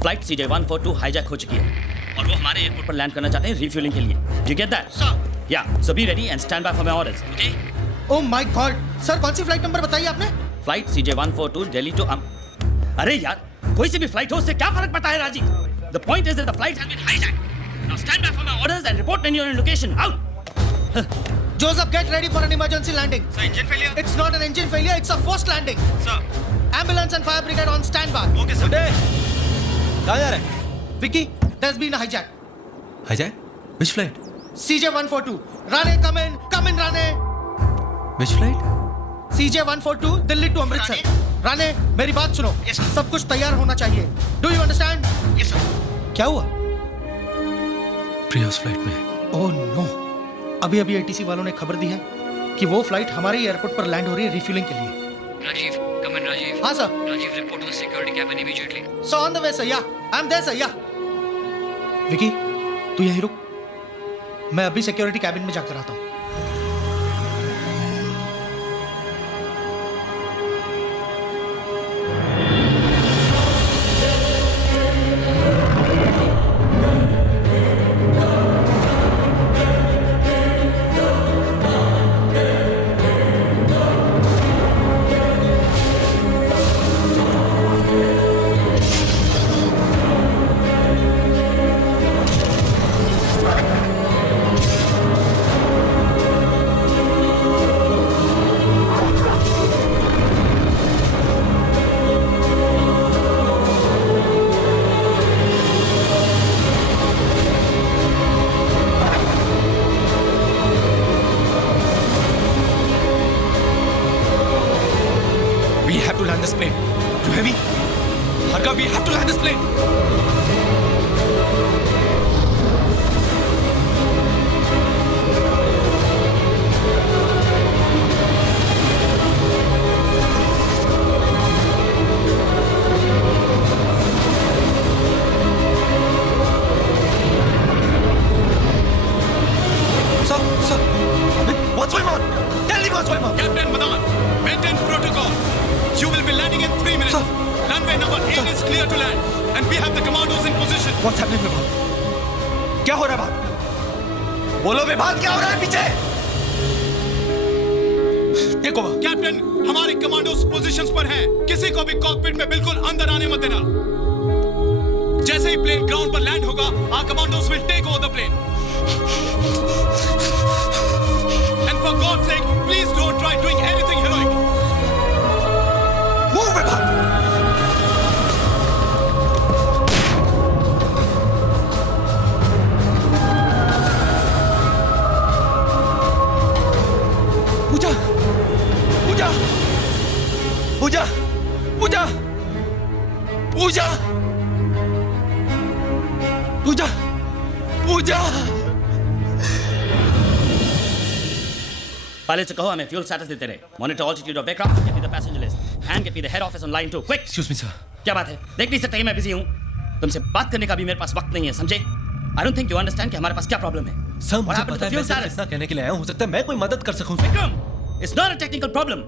Flight CJ142 hijack हो चुकी है और वो हमारे एयरपोर्ट पर लैंड करना चाहते हैं रिफ्यूलिंग के लिए. Do you get that? Sir. Yeah. So be ready and stand by for my orders. Okay? Oh my God! Sir कौन सी फ्लाइट नंबर बताई आपने? फ्लाइट CJ142 दिल्ली टू अरे यार, कोई सी भी फ्लाइट हो उससे क्या फर्क पड़ता है Rajiv? The point is that the flight has been hijacked. Now stand by for my orders and report when you're in location. Out. Joseph, get ready for an emergency landing. Sir, engine failure. It's not an engine failure, it's a forced landing. Sir. Ambulance and fire brigade on standby. Okay, sir. कहाँ जा रहे हैं? Vicky, there's been a hijack. Hijack? Which flight? CJ142. Rane, come in, Rane. Which flight? CJ142 Delhi to Amritsar. Rane, मेरी बात सुनो. सब कुछ तैयार होना चाहिए. Do you understand? Yes, sir. क्या हुआ? प्रिया उस फ्लाइट में. Oh no. अभी ATC वालों ने खबर दी है कि वो फ्लाइट हमारे एयरपोर्ट पर लैंड हो रही है रिफ्यूलिंग के लिए. Rajiv, come in, Rajiv. हाँ sir. Rajiv, report to the security cabin immediately. So on the way, sir. Yeah, I'm there, sir. Yeah. Vicky, तू यहीं रुक. मैं अभी सिक्योरिटी कैबिन में जाकर आता हूँ. this plane. You hear me? Harka, we have to land this plane. Sir, what's going on? Tell me what's going on. Captain Madan, maintain protocol. You will be landing in 3 minutes. Sir. Runway number 8 is clear to land, and we have the commandos in position. What's happening, Vibhav? क्या हो रहा है बात? बोलो विभाग, क्या हो रहा है पीछे? देखो कैप्टन, हमारे कमांडोज पोजीशंस पर हैं। किसी को भी कॉकपिट में बिल्कुल अंदर आने मत देना। जैसे ही प्लेन ग्राउंड पर लैंड होगा, our commandos will take over the plane. And for God's sake, please don't try doing anything heroic. Move, Vibhav! Puja! Puja! Puja! Puja! Puja! Puja! Puja! Pilots से कहो हमें fuel status देते रहे. Monitor altitude of aircraft, get me the passenger list, and get me the head office on line 2. Quick! Excuse me, sir. क्या बात है? देख नहीं सकते मैं बिजी हूँ. तुमसे बात करने का भी मेरे पास वक्त नहीं है, समझे? I don't think you understand कि हमारे पास क्या प्रॉब्लम है. सर, मुझे पता है मैं सिर्फ इतना कहने के लिए आया हूँ. हो सकता है मैं कोई मदद कर सकूँ. Vikram, it's not a technical problem.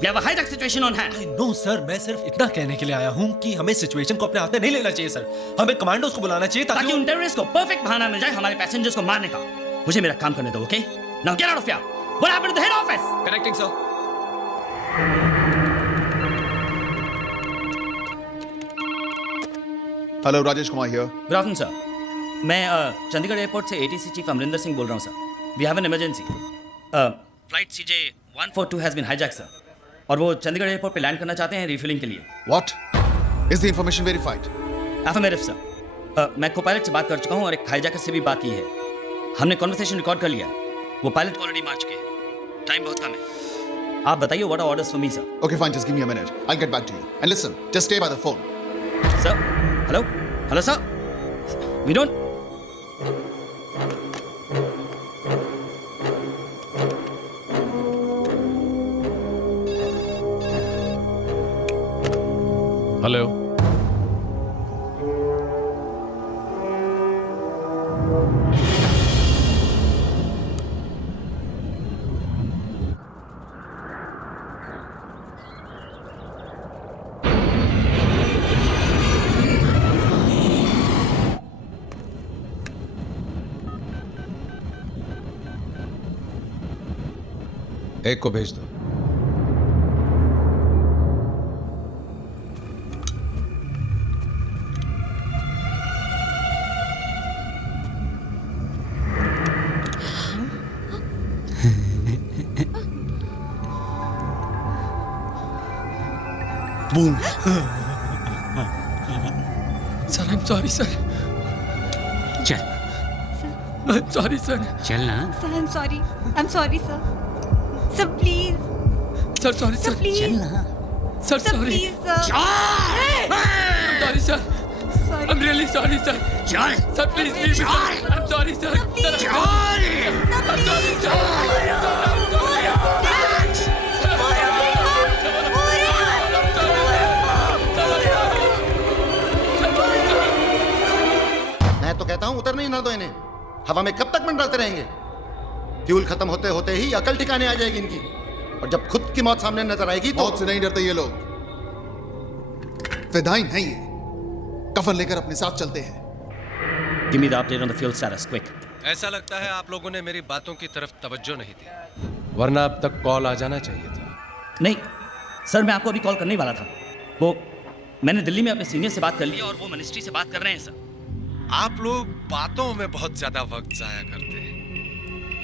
We have a hijack situation on hand. I know, sir. मैं सिर्फ इतना कहने के लिए आया हूँ कि हमें सिचुएशन को अपने हाथ में नहीं लेना चाहिए, सर. हमें कमांडोज को बुलाना चाहिए ताकि उन टेररिस्ट को परफेक्ट बहाना मिल जाए हमारे पैसेंजर्स को मारने का. मुझे मेरा काम करने दो, okay? Now get out of here. What happened to the head office? Connecting, sir. Hello, Rajesh Kumar here. Good afternoon sir. मैं चंडीगढ़ एयरपोर्ट से एटीसी चीफ अमरिंदर सिंह बोल रहा हूँ sir. We have an emergency. Flight CJ 142 has been hijack sir, और वो Chandigarh airport पे land करना चाहते हैं रिफ्यूलिंग के लिए। What? Is the information verified? Affirmative sir. मैं को पायलट से बात कर चुका हूँ और एक हाईजैकर से भी बात की है। हमने कॉन्वर्सेशन रिकॉर्ड कर लिया। वो पायलट ऑलरेडी मार चुके हैं। टाइम बहुत कम है। आप बताइए what are orders for me sir? Okay, fine, just give me a minute. I'll get back to you. And listen, just stay by the phone. Sir? Hello? Hello, sir? We don't... hello. एक को भेज दो। Boom. Sir, I am sorry sir. चल। I am sorry sir. चल ना। Sir, I am sorry sir. Sir please. Sir sorry sir. Please. चल ना। Sir sorry. Sorry sir. I am really sorry sir. चल। Sir please leave me sir. I am sorry sir. मैं तो कहता हूं उतरने ही ना दो इन्हें। हवा में कब तक मंडराते रहेंगे? फ्यूल खत्म होते होते ही अकल ठिकाने आ जाएगी इनकी, और जब खुद की मौत सामने नजर आएगी तो... मौत से नहीं डरते ये लोग। फिदाइन हैं ये, कफन लेकर अपने साथ चलते हैं। Give me the update on the fuel status, quick. ऐसा लगता है आप लोगों ने मेरी बातों की तरफ तवज्जो नहीं दी, वरना अब तक कॉल आ जाना चाहिए था। नहीं सर, मैं आपको अभी कॉल करने ही वाला था। वो मैंने दिल्ली में अपने सीनियर से बात कर ली और वो मिनिस्ट्री से बात कर रहे हैं सर। आप लोग बातों में बहुत ज्यादा वक्त जाया करते हैं,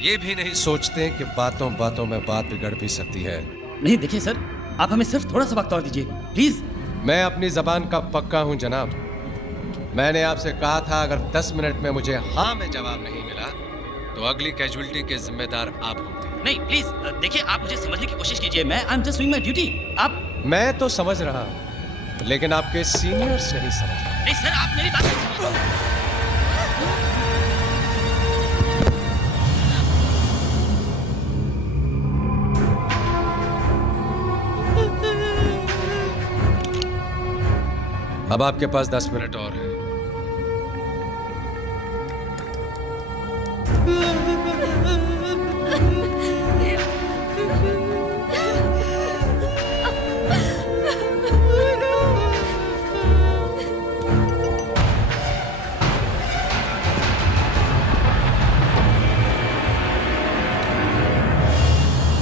ये भी नहीं सोचते कि बातों बातों में बात बिगड़ भी सकती है। नहीं देखिए सर, आप हमें सिर्फ थोड़ा सा वक्त और दीजिए प्लीज। मैं अपनी जबान का पक्का हूं जनाब। मैंने आपसे कहा था अगर 10 मिनट में मुझे हाँ में जवाब नहीं मिला तो अगली कैजुअलिटी के जिम्मेदार आप होंगे। नहीं प्लीज देखिए, आप मुझे समझने की कोशिश कीजिए। मैं I am just doing my duty. आप... मैं तो समझ रहा हूं, लेकिन आपके सीनियर्स नहीं समझ रहे। नहीं सर, आप मेरी बात अब आपके पास 10 मिनट और है।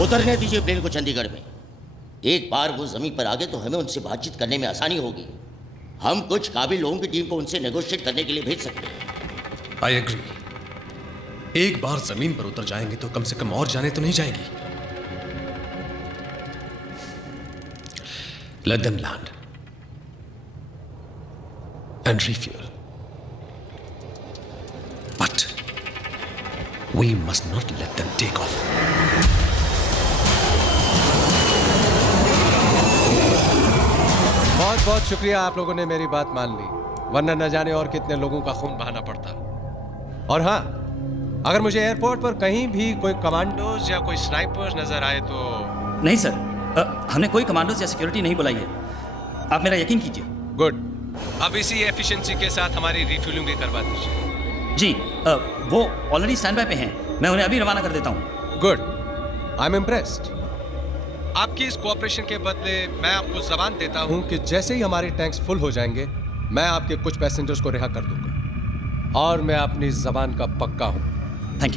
उतरने दीजिए प्लेन को चंडीगढ़ में। एक बार वो जमीन पर आ गए तो हमें उनसे बातचीत करने में आसानी होगी। हम कुछ काबिल लोगों की टीम को उनसे नेगोशिएट करने के लिए भेज सकते हैं। I agree. एक बार जमीन पर उतर जाएंगे तो कम से कम और जाने तो नहीं जाएंगी। Let them land and refuel, but we must not let them take off. बहुत बहुत शुक्रिया, आप लोगों ने मेरी बात मान ली, वरना न जाने और कितने लोगों का खून बहाना पड़ता। और हाँ, अगर मुझे एयरपोर्ट पर कहीं भी कोई कमांडोज या कोई स्नाइपर्स नजर आए तो... नहीं सर, हमने कोई कमांडोज या सिक्योरिटी नहीं बुलाई है, आप मेरा यकीन कीजिए। गुड। अब इसी एफिशिएंसी के साथ हमारी रिफ्यूलिंग भी करवा दीजिए। जी, वो ऑलरेडी स्टैंड बाय पे हैं, मैं उन्हें अभी रवाना कर देता हूँ। Good, I am impressed. आपकी इस कोऑपरेशन के बदले मैं आपको जबान देता हूं कि जैसे ही हमारे टैंक्स फुल हो जाएंगे मैं आपके कुछ पैसेंजर्स को रिहा कर दूंगा, और मैं अपनी जबान का पक्का हूं। Thank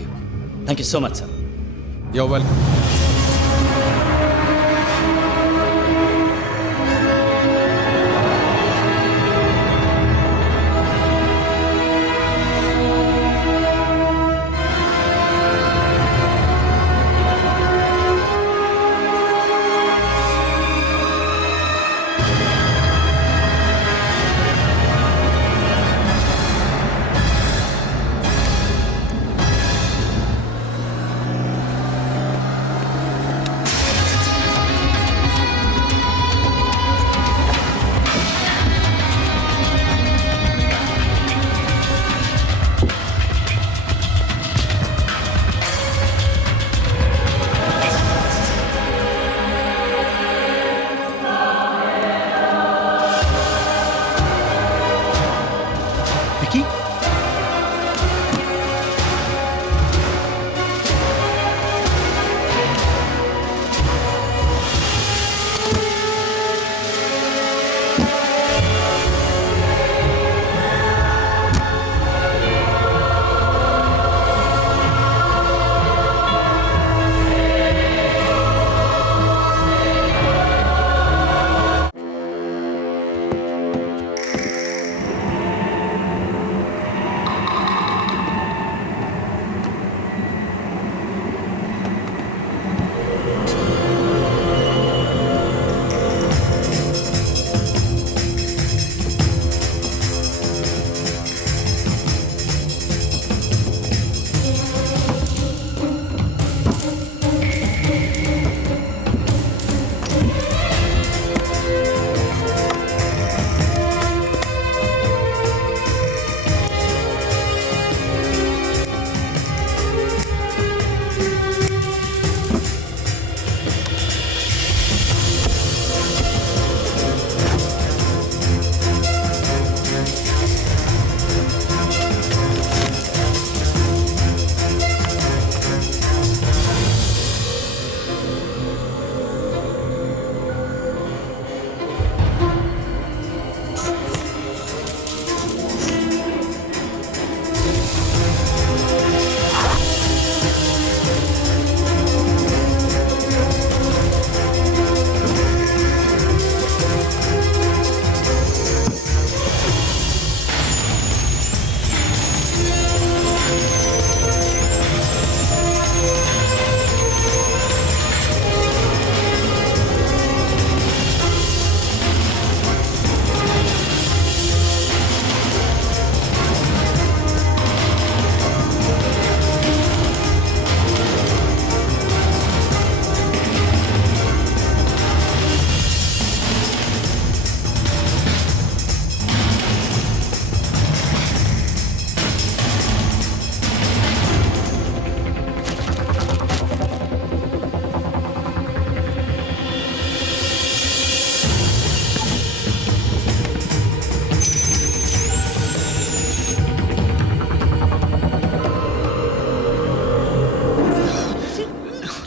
you so much sir. You are welcome.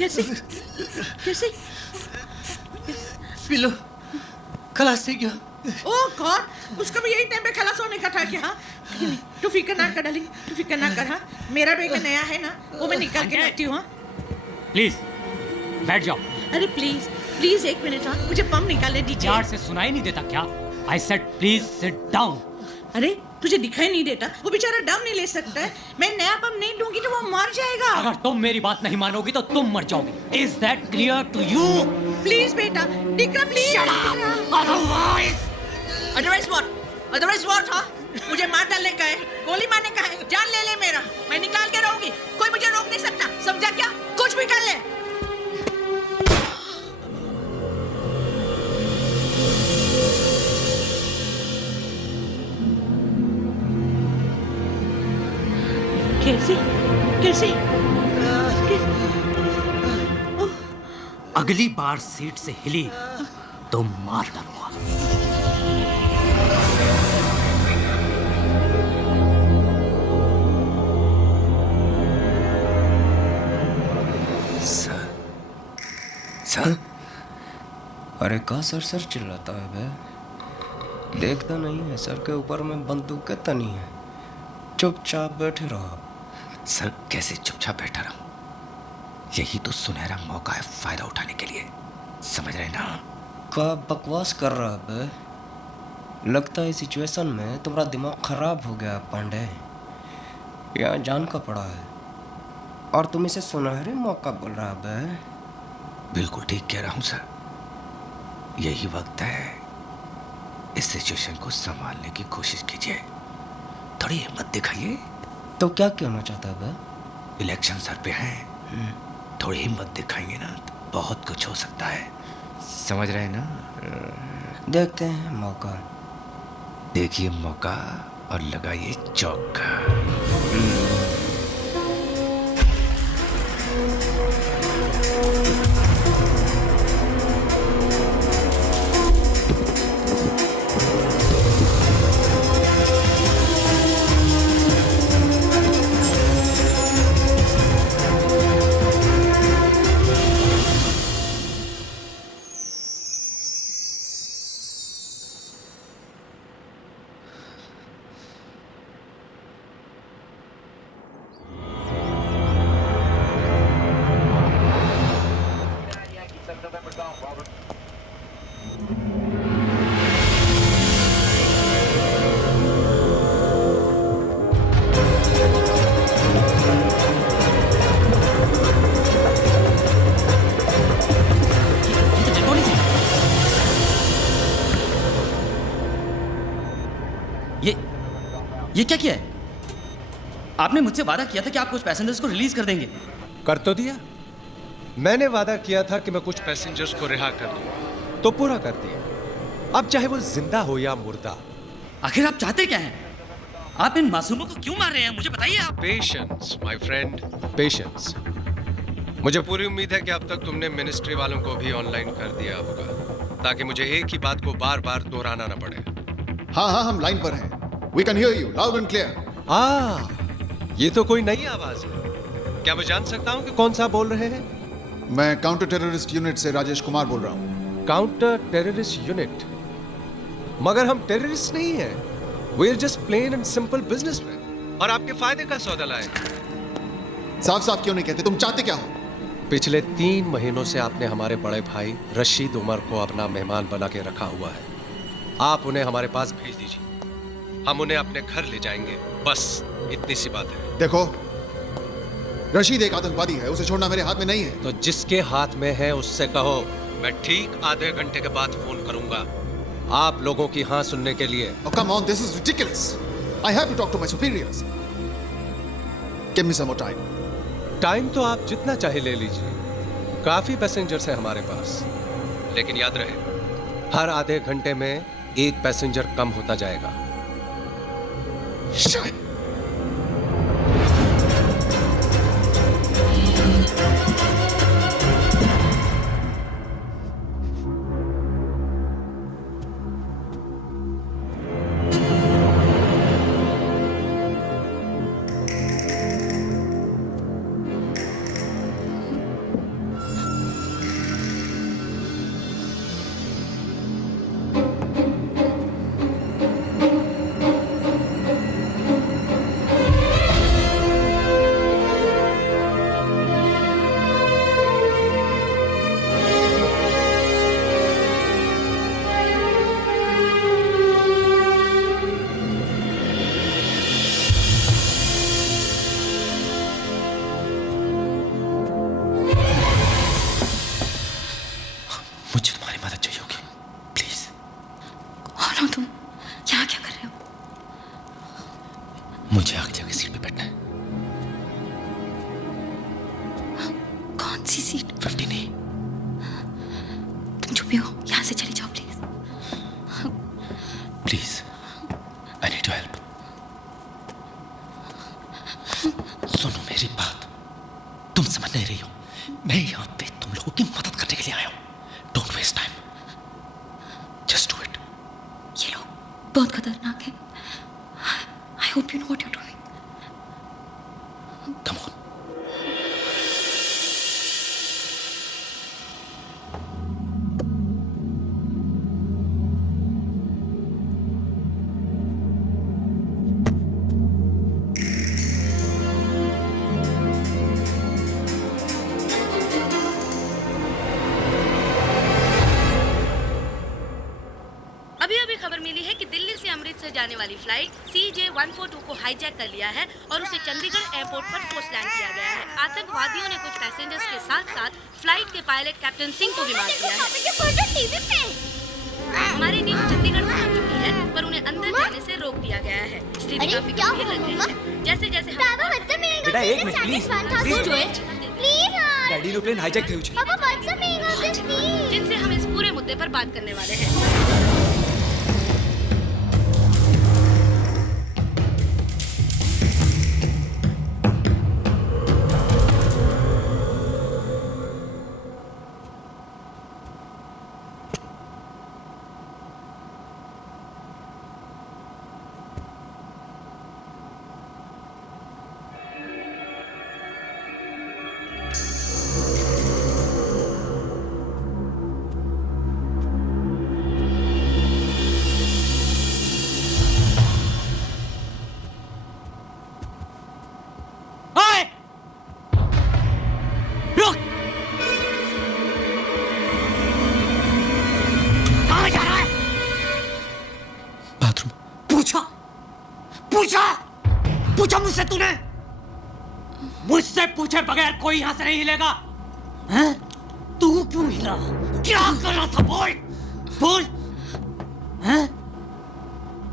कैसे कैसे पिलो खलास थी क्या? ओह गॉड, उसका भी यही टाइम पे खलास होने का था क्या? हाँ, तू फिक्र ना कर डार्लिंग, तू फिक्र ना कर। हाँ, मेरा बैग नया है ना, वो मैं निकाल के रखती हूँ। प्लीज बैठ जाओ। अरे प्लीज प्लीज एक मिनट, हाँ मुझे पम निकालने दीजिए। यार से सुनाई नहीं देता क्या? I said please sit down. अरे तुझे दिखाई नहीं देता? वो बेचारा दम नहीं ले सकता है। मैं नया पम नहीं दूंगी तो वो मर जाएगा। अगर तुम मेरी बात नहीं मानोगी तो तुम मर जाओगी। Is that clear to you? Please बेटा, डिका प्लीज। Otherwise what? हाँ, मुझे मार डालने का है, गोली मारने का है, जान ले ले मेरा, मैं निकाल के रहूंगी, कोई मुझे रोक नहीं सकता, समझा क्या? कुछ भी कर ले। कैसे कैसे अगली बार सीट से हिली तो मार डालूंगा। सर अरे का सर चिल्लाता है बे? देखता नहीं है सर के ऊपर में बंदूक के तनी है, चुपचाप बैठे रहो। सर कैसे चुपचाप बैठा रहा? यही तो सुनहरा मौका है फायदा उठाने के लिए, समझ रहे ना? क्या बकवास कर रहा है बे? लगता है सिचुएशन में तुम्हारा दिमाग खराब हो गया पांडे। यहाँ जान का पड़ा है और तुम इसे सुनहरे मौका बोल रहा है बे? बिल्कुल ठीक कह रहा हूँ सर, यही वक्त है, इस सिचुएशन को संभालने की कोशिश कीजिए, थोड़ी हिम्मत दिखाइए। तो क्या कहना चाहता है बे? इलेक्शन सर पे हैं, थोड़ी हिम्मत दिखाएंगे ना तो बहुत कुछ हो सकता है, समझ रहे हैं ना? देखते हैं मौका। देखिए मौका और लगाइए चौका। ये क्या किया है? आपने मुझसे वादा किया था कि आप कुछ पैसेंजर्स को रिलीज कर देंगे। कर तो दिया। मैंने वादा किया था कि मैं कुछ पैसेंजर्स को रिहा कर दूं, तो पूरा कर दिया। अब चाहे वो जिंदा हो या मुर्दा। आखिर आप चाहते क्या हैं? आप इन मासूमों को क्यों मार रहे हैं, मुझे बताइए आप। Patience my friend, patience. मुझे पूरी उम्मीद है कि अब तक तुमने मिनिस्ट्री वालों को भी ऑनलाइन कर दिया होगा, ताकि मुझे एक ही बात को बार बार दोहराना न पड़े। हाँ, हम लाइन पर हैं। We can hear you loud and clear. ये तो कोई नई आवाज है। क्या मैं जान सकता हूँ कि कौन सा बोल रहे हैं? मैं काउंटर टेररिस्ट यूनिट से राजेश कुमार बोल रहा हूँ। Counter terrorist unit? मगर हम टेररिस्ट नहीं हैं। We are just plain and simple businessmen। और आपके फायदे का सौदा लाए। साफ क्यों नहीं कहते? तुम चाहते क्या हो? पिछले 3 महीनों से आपने हमारे बड़े भाई रशीद उमर को अपना मेहमान बना के रखा हुआ है। आप उन्हें हमारे पास भेज दीजिए, हम उन्हें अपने घर ले जाएंगे, बस इतनी सी बात है। देखो, रशीद एक आतंकवादी है, उसे छोड़ना मेरे हाथ में नहीं है। तो जिसके हाथ में है उससे कहो मैं ठीक आधे घंटे के बाद फोन करूंगा, आप लोगों की हाँ सुनने के लिए। Oh come on, this is ridiculous. I have to talk to my superiors. Give me some more time. Time तो आप जितना चाहे ले लीजिए, काफी पैसेंजर्स हैं हमारे पास, लेकिन याद रहे हर आधे घंटे में एक पैसेंजर कम होता जाएगा। Shut. कौन सी सीट? 15A। तुम जो भी हो यहाँ से चले जाओ please. Please, I need your help. सुनो मेरी बात, तुम समझ नहीं रही हो। मैं यहाँ पे तुम लोगों की मदद करने के लिए आया हूँ। Don't waste time, just do it. ये लोग बहुत खतरनाक है। I hope you know what you are doing. Come on. अभी खबर मिली है कि दिल्ली से अमृतसर जाने वाली फ्लाइट CJ142 को हाईजैक कर लिया है और उसे चंडीगढ़ एयरपोर्ट पर फोर्स लैंड किया गया है। आतंकवादियों ने कुछ पैसेंजर्स के साथ फ्लाइट के पायलट कैप्टन सिंह को भी मार दिया है। हमारी टीम चंडीगढ़ पहुंच चुकी है, पर उन्हें अंदर जाने से रोक दिया गया है। स्थिति काफी गंभीर लग रही है। जैसे जैसे बेटा एक minute please, daddy aeroplane hijack थी। जिनसे हम इस पूरे मुद्दे पर बात करने वाले हैं। पूछा मुझसे तूने? मुझसे पूछे बगैर कोई यहां से नहीं हिलेगा। हैं? तू क्यों हिला? क्या कर रहा था? बोल बोल। हैं?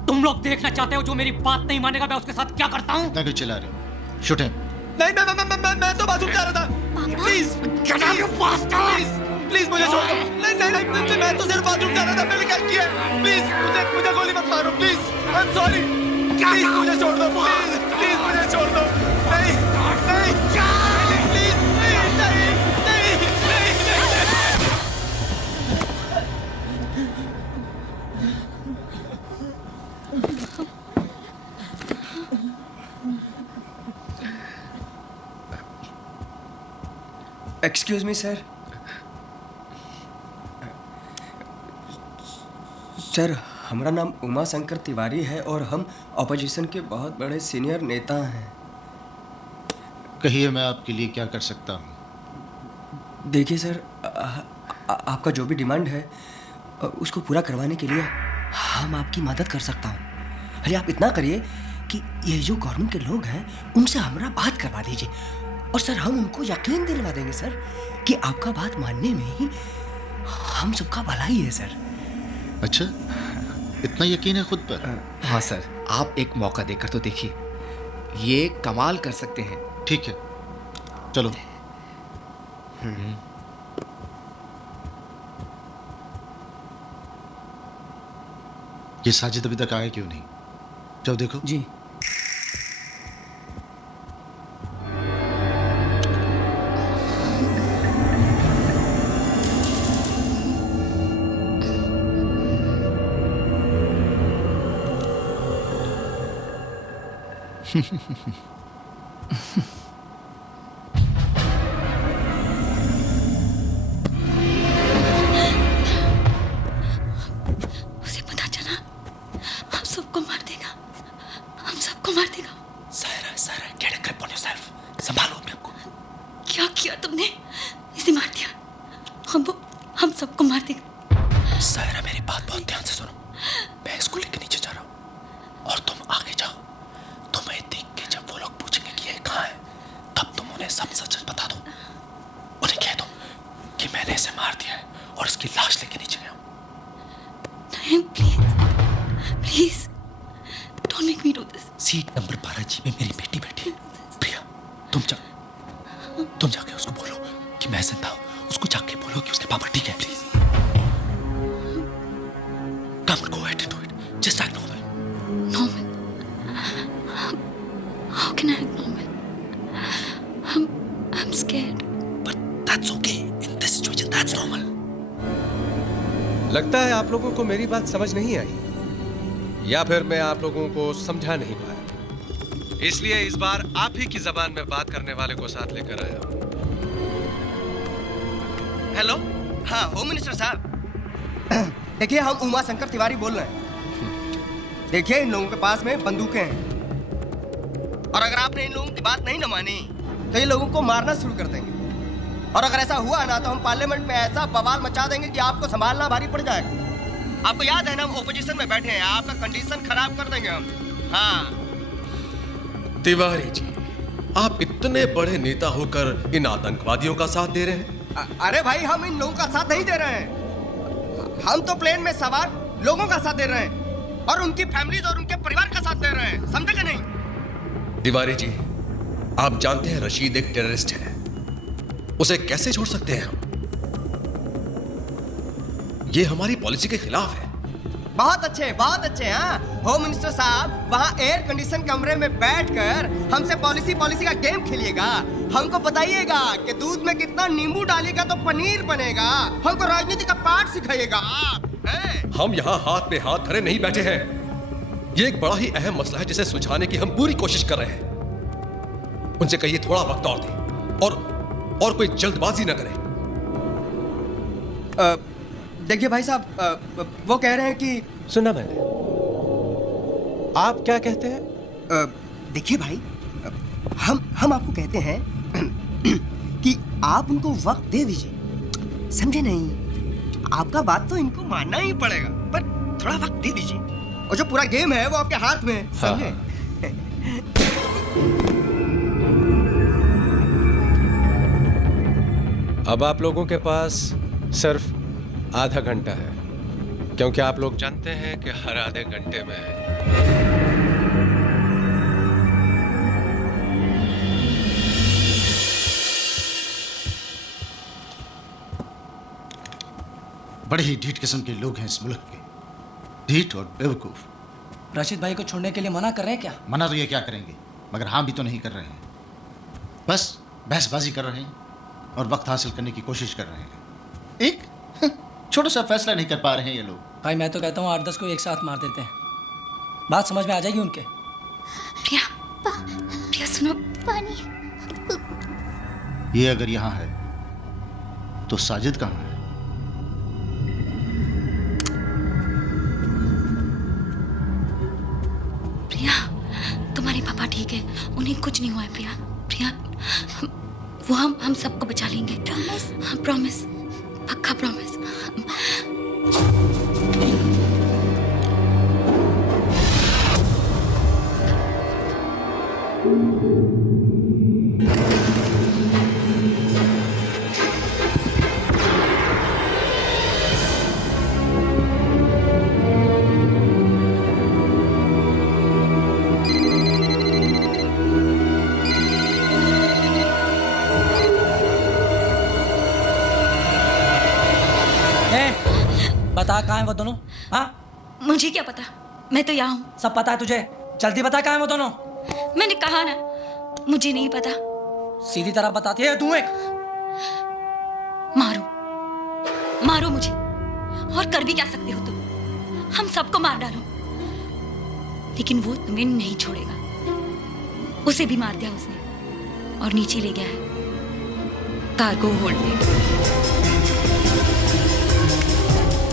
तुम लोग देखना चाहते हो जो मेरी बात नहीं मानेगा मैं उसके साथ क्या करता हूं? मैं क्यों चिल्ला रहे हो? Shoot him. मैं तो बाथरूम जा रहा था। प्लीज प्लीज मुझे छोड़ दो। नहीं मैं तो सिर्फ बाथरूम जा रहा था। मैंने क्या किया? प्लीज मुझे गोली मत मारो। Please I am sorry. Please मुझे छोड़ दो। प्लीज मुझे छोड़ दो। नहीं प्लीज नहीं। Excuse me sir. सर हमारा नाम उमा शंकर तिवारी है और हम ऑपोजिशन के बहुत बड़े सीनियर नेता हैं। कहिए मैं आपके लिए क्या कर सकता हूँ? देखिए सर, आपका जो भी डिमांड है उसको पूरा करवाने के लिए हम आपकी मदद कर सकता हूँ। अरे आप इतना करिए कि ये जो गवर्नमेंट के लोग हैं उनसे हमारा बात करवा दीजिए और सर हम उनको यकीन दिलवा देंगे सर कि आपका बात मानने में ही हम सबका भला ही है सर। अच्छा, इतना यकीन है खुद पर? हाँ सर, आप एक मौका देकर तो देखिए, ये कमाल कर सकते हैं। ठीक है, चलो। ये साजिद अभी तक आया क्यों नहीं? जाओ देखो। जी। उसे पता चला हम सबको मार देगा। हम सबको मार देगा। Saira, get a grip on yourself. संभालो अपने आप को। क्या किया तुमने? इसे मार दिया। हम सबको मार देगा। सायरा मेरी बात बहुत ध्यान से सुनो। मैं इसको लेके नीचे जा रहा हूँ और तुम आगे जाओ। तुम्हें देख के जब वो लोग पूछेंगे कि ये कहाँ है, तब तुम उन्हें सब सच बता दो। उन्हें कह दो कि मैंने इसे मार दिया है और इसकी लाश लेके नीचे गया हूँ। नहीं, please don't make me do this. Seat number 12G में मेरी बेटी बैठी है। प्रिया, तुम जाके उसको बोलो कि मैं जिंदा हूं, उसको जाके बोलो कि उसके पापा ठीक है, please. Come on, go ahead and do it. Just act normal. Normal? How can I act normal? I'm scared. But that's okay. In this situation, that's normal. लगता है आप लोगों को मेरी बात समझ नहीं आई, या फिर मैं आप लोगों को समझा नहीं पाया। इसलिए इस बार आप ही की जबान में बात करने वाले को साथ लेकर आया हूं। हेलो, हाँ होम मिनिस्टर साहब। देखिए हम उमा शंकर तिवारी बोल रहे हैं। देखिए इन लोगों के पास में बंदूकें हैं, और अगर आपने इन लोगों की बात नहीं न मानी तो ये लोगों को मारना शुरू कर देंगे, और अगर ऐसा हुआ ना तो हम पार्लियामेंट में ऐसा बवाल मचा देंगे कि आपको संभालना भारी पड़ जाएगा। आपको याद है ना, हम ओपोजिशन में बैठे हैं, आपका कंडीशन खराब कर देंगे हम। हाँ तिवारी जी, आप इतने बड़े नेता होकर इन आतंकवादियों का साथ दे रहे हैं? अरे भाई, हम इन लोगों का साथ नहीं दे रहे हैं, हम तो प्लेन में सवार लोगों का साथ दे रहे हैं, और उनकी फैमिलीज और उनके परिवार का साथ दे रहे हैं, समझे कि नहीं? तिवारी जी, आप जानते हैं रशीद एक टेररिस्ट है, उसे कैसे छोड़ सकते हैं हम? ये हमारी पॉलिसी के खिलाफ है। बहुत अच्छे हाँ होम मिनिस्टर साहब, वहाँ एयर कंडीशन कमरे में बैठकर हमसे पॉलिसी का गेम खेलिएगा, हमको बताइएगा कि दूध में कितना नींबू डालिएगा तो पनीर बनेगा, हमको राजनीति का पाठ सिखाइएगा आप। हम यहाँ हाथ में हाथ धरे नहीं बैठे हैं, ये एक बड़ा ही अहम मसला है जिसे सुलझाने की हम पूरी कोशिश कर रहे हैं। उनसे कहिए थोड़ा वक्त और दें, और कोई जल्दबाजी न करें। देखिए भाई साहब, वो कह रहे हैं कि सुना मैंने, आप क्या कहते हैं? देखिए भाई, हम आपको कहते हैं कि आप उनको वक्त दे दीजिए, समझे नहीं? आपका बात तो इनको मानना ही पड़ेगा, पर थोड़ा वक्त दे दीजिए, और जो पूरा गेम है वो आपके हाथ में है, समझे? अब आप लोगों के पास सिर्फ आधा घंटा है, क्योंकि आप लोग जानते हैं कि हर आधे घंटे में बड़े ही ढीठ किस्म के लोग हैं इस मुल्क के, ढीठ और बेवकूफ। राशिद भाई को छोड़ने के लिए मना कर रहे हैं क्या? मना तो ये क्या करेंगे, मगर हाँ भी तो नहीं कर रहे हैं, बस बहसबाजी कर रहे हैं और वक्त हासिल करने की कोशिश कर रहे हैं। एक छोटा सा फैसला नहीं कर पा रहे हैं ये लोग। भाई मैं तो कहता हूँ 8-10 को एक साथ मार देते हैं, बात समझ में आ जाएगी उनके। प्रिया सुनो, पानी। ये अगर यहाँ है तो साजिद कहाँ है? प्रिया, तुम्हारे पापा ठीक है, उन्हें कुछ नहीं हुआ है। प्रिया, वो हम सबको बचा लेंगे। प्रॉमिस? हाँ प्रॉमिस, पक्का प्रॉमिस। बता कहाँ है वो दोनों? हाँ मुझे क्या पता, मैं तो यहाँ हूँ। सब पता है तुझे, जल्दी बता कहाँ है वो दोनों। मैंने कहा ना, मुझे नहीं पता। सीधी तरह बताती है तू। एक मारो मुझे, और कर भी क्या सकते हो तुम, हम सबको मार डालो, लेकिन वो तुम्हें नहीं छोड़ेगा। उसे भी मार दिया उसने, और नीचे ले गया है कार्गो होल्ड में।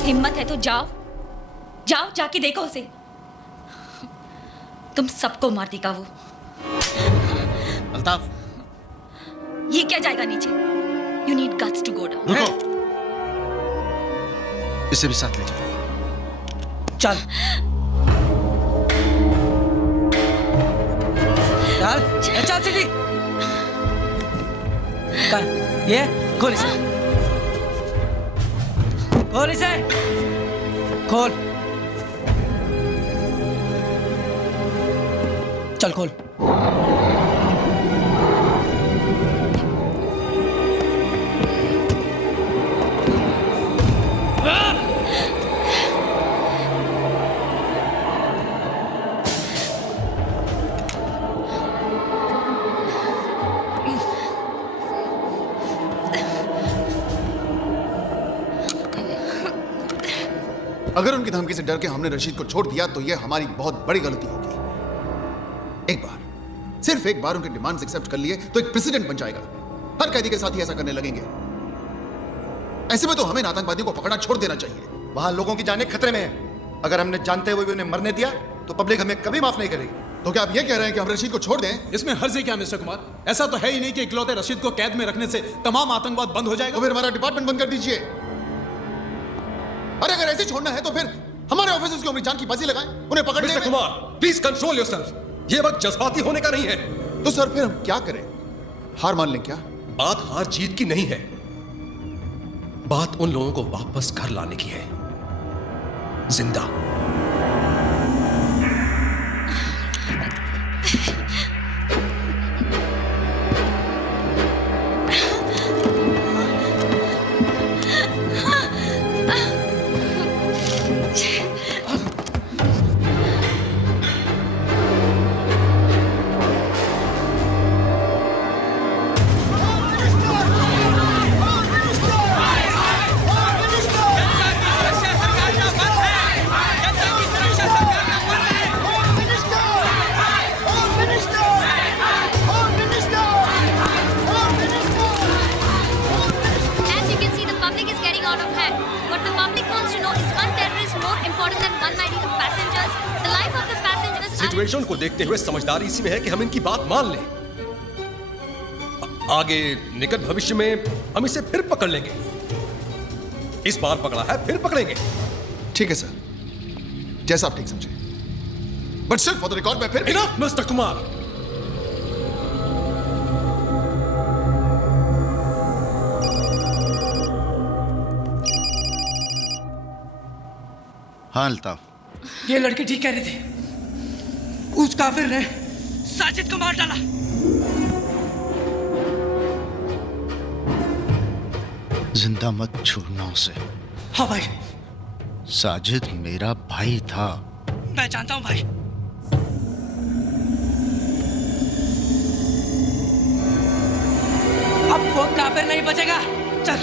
हिम्मत है तो जाओ जाके देखो उसे, तुम सबको मार देगा वो। अल्ताफ, ये क्या जाएगा नीचे? You need guts to go down. रुको, इसे भी साथ ले जाओ। चल चल सीधी। ये खोल इसे, खोल इसे, खोल, चल खोल। अगर उनकी धमकी से डर के हमने रशीद को छोड़ दिया तो यह हमारी बहुत बड़ी गलती होगी। एक बार, सिर्फ एक बार उनके डिमांड्स एक्सेप्ट कर लिए तो एक प्रेसिडेंट बन जाएगा। हर कैदी के साथ ही ऐसा करने लगेंगे। ऐसे में तो हमें आतंकवादियों को पकड़ना छोड़ देना चाहिए। वहां लोगों की जानें खतरे में है। अगर हमने जानते हुए भी उन्हें मरने दिया तो पब्लिक हमें कभी माफ नहीं करेगी। तो क्या आप ये कह रहे हैं कि हम रशीद को छोड़ दें? इसमें हर्ज है क्या मिस्टर कुमार? ऐसा तो है ही नहीं कि इकलौते रशीद को कैद में रखने से तमाम आतंकवाद बंद हो जाएगा। तो फिर हमारा डिपार्टमेंट बंद कर दीजिए। अरे अगर ऐसे छोड़ना है तो फिर हमारे ऑफिसर्स की उम्र जान की बाजी लगाएं, उन्हें पकड़ने में। Mister Kumar, please control yourself. ये वक्त जज्बाती होने का नहीं है। तो सर फिर हम क्या करें? हार मान लें क्या? बात हार जीत की नहीं है, बात उन लोगों को वापस घर लाने की है, जिंदा। सिचुएशन को देखते हुए समझदारी इसी में है कि हम इनकी बात मान लें। आगे निकट भविष्य में हम इसे फिर पकड़ लेंगे। इस बार पकड़ा है, फिर पकड़ेंगे। ठीक है सर, जैसा आप ठीक समझे। बट सिर्फ फॉर द रिकॉर्ड में फिर। Enough mister Kumar. हाँ अल्ताफ, ये लड़के ठीक कह रहे थे। उस काफिर ने साजिद को मार डाला। जिंदा मत छोड़ना उसे। हाँ भाई। साजिद मेरा भाई था। मैं जानता हूं भाई। अब वो काफिर नहीं बचेगा। चल।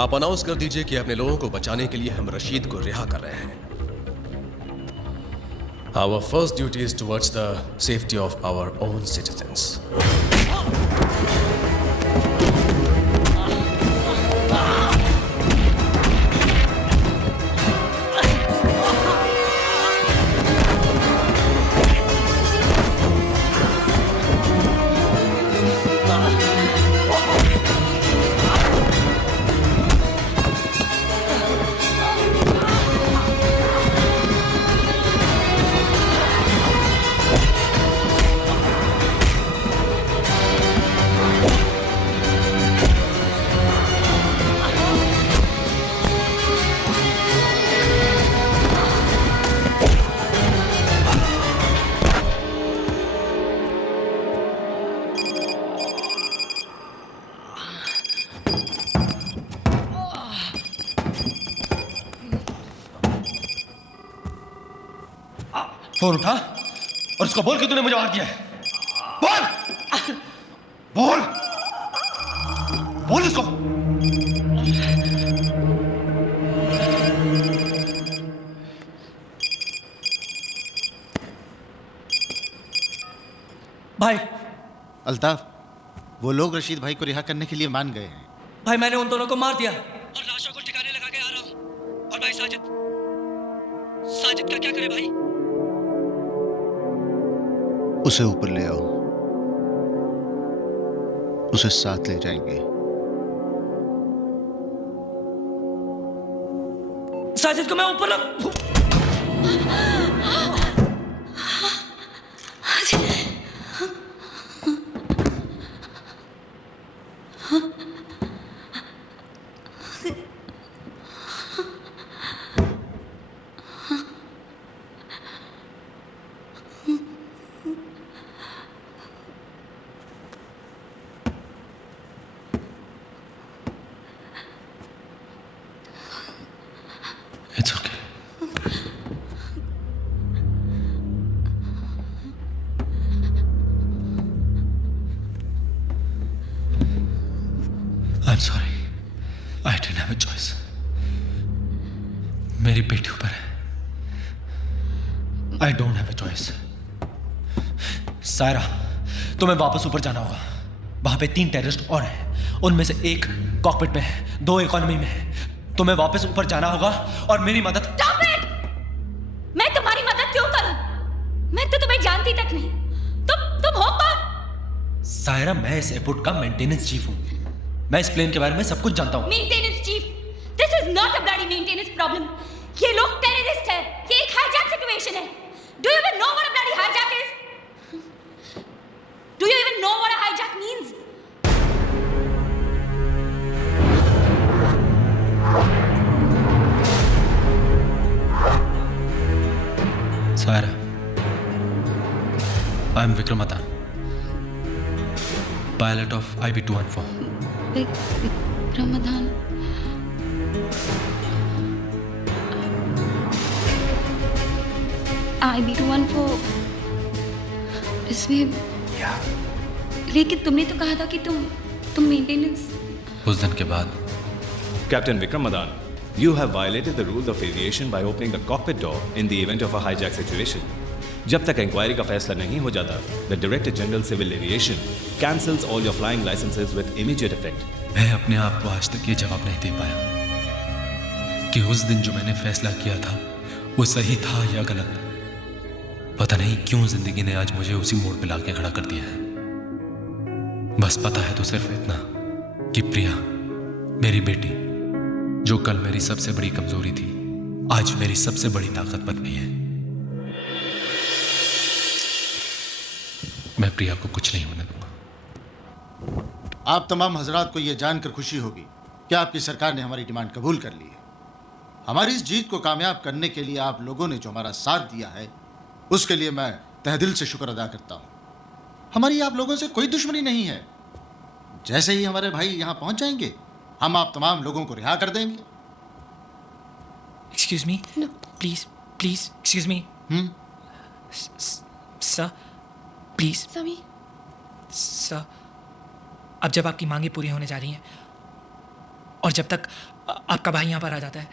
आप अनाउंस कर दीजिए कि अपने लोगों को बचाने के लिए हम रशीद को रिहा कर रहे हैं। Our first duty is towards the safety of our own citizens. Phone उठा और उसको बोल कि तूने मुझे मार दिया है। बोल बोल बोल उसको। भाई अल्ताफ, वो लोग रशीद भाई को रिहा करने के लिए मान गए हैं। भाई मैंने उन दोनों को मार दिया और लाशों को ठिकाने लगा के आ रहा हूं। और भाई साजिद, साजिद का क्या करे भाई? उसे ऊपर ले आओ, उसे साथ ले जाएंगे। साजिद को मैं ऊपर ला। It's okay. I'm sorry. I didn't have a choice. मेरी बेटी ऊपर है. I don't have a choice. Saira, तुम्हें वापस ऊपर जाना होगा. वहां पे 3 टेररिस्ट और हैं. उनमें से एक कॉकपिट में है, 2 इकोनॉमी में है. तुम्हें वापस ऊपर जाना होगा और मेरी मदद। Stop it! मैं तुम्हारी मदद क्यों करूं? मैं तो तुम्हें जानती तक नहीं. तुम हो कौन? सायरा, मैं इस एयरपोर्ट का मेंटेनेंस चीफ हूं. मैं इस प्लेन के बारे में सब कुछ जानता हूं. Maintenance chief? This is not a bloody maintenance problem. ये लोग टेररिस्ट हैं. ये एक हाईजैक सिचुएशन है. Do you even know what a bloody hijack is? Do you even know what a hijack means? Saira, I am Vikram Adhan, pilot of IB-214. Vikram Adhan. IB-214 इसमें लेकिन तुमने तो कहा था कि तुम मेंटेनेंस। उस दिन के बाद Captain Vikram Madan, you have violated the rules of aviation by opening the cockpit door in the event of a hijack situation. जब तक इंक्वायरी का फैसला नहीं हो जाता, the Director General Civil Aviation cancels all your flying licenses with immediate effect. मैं अपने आप को आज तक ये जवाब नहीं दे पाया कि उस दिन जो मैंने फैसला किया था वो सही था या गलत. पता नहीं क्यों जिंदगी ने आज मुझे उसी मोड़ पे लाके खड़ा कर दिया है. बस पता है तो सिर्फ इतना कि प्रिया, मेरी बेटी, जो कल मेरी सबसे बड़ी कमजोरी थी, आज मेरी सबसे बड़ी ताकत बन गई है. मैं प्रिया को कुछ नहीं होने दूंगा. आप तमाम हजरात को यह जानकर खुशी होगी कि आपकी सरकार ने हमारी डिमांड कबूल कर ली है. हमारी इस जीत को कामयाब करने के लिए आप लोगों ने जो हमारा साथ दिया है, उसके लिए मैं तहेदिल से शुक्र अदा करता हूं. हमारी आप लोगों से कोई दुश्मनी नहीं है. जैसे ही हमारे भाई यहां पहुंच जाएंगे, हम आप तमाम लोगों को रिहा कर देंगे. Excuse me? No. Please, excuse me. Sir, please. Sir, अब जब आपकी मांगे पूरी होने जा रही हैं और जब तक आपका भाई यहाँ पर आ जाता है,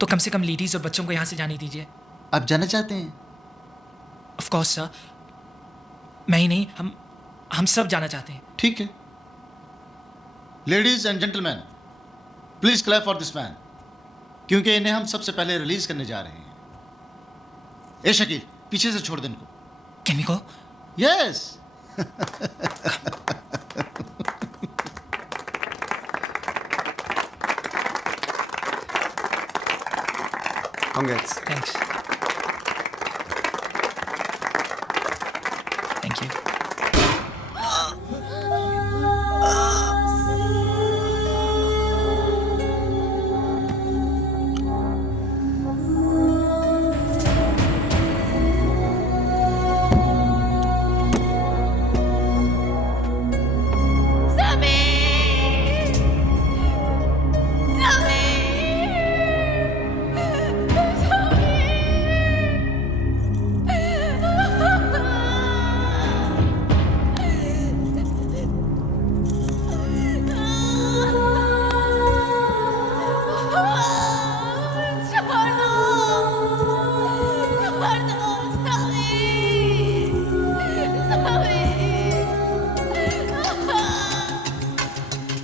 तो कम से कम लेडीज और बच्चों को यहाँ से जाने दीजिए. आप जाना चाहते हैं? Of course, sir. मैं ही नहीं, हम सब जाना चाहते हैं. ठीक है. Ladies and gentleman, please clap for this man, क्योंकि इन्हें हम सबसे पहले रिलीज करने जा रहे हैं. ए शकील, पीछे से छोड़ दे इनको. Can we go? Yes. Congrats. Thanks. Thank you.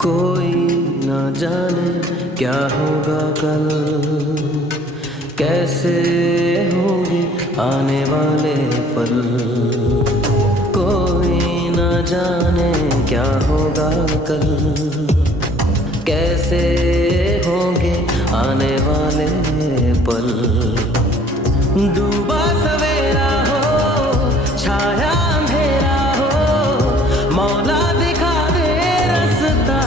कोई न जाने क्या होगा कल, कैसे होंगे आने वाले पल. पल। कोई न जाने क्या होगा कल, कैसे होंगे आने वाले पल। डूबा सवेरा हो, छाया अंधेरा हो, मौला दिखा दे रास्ता।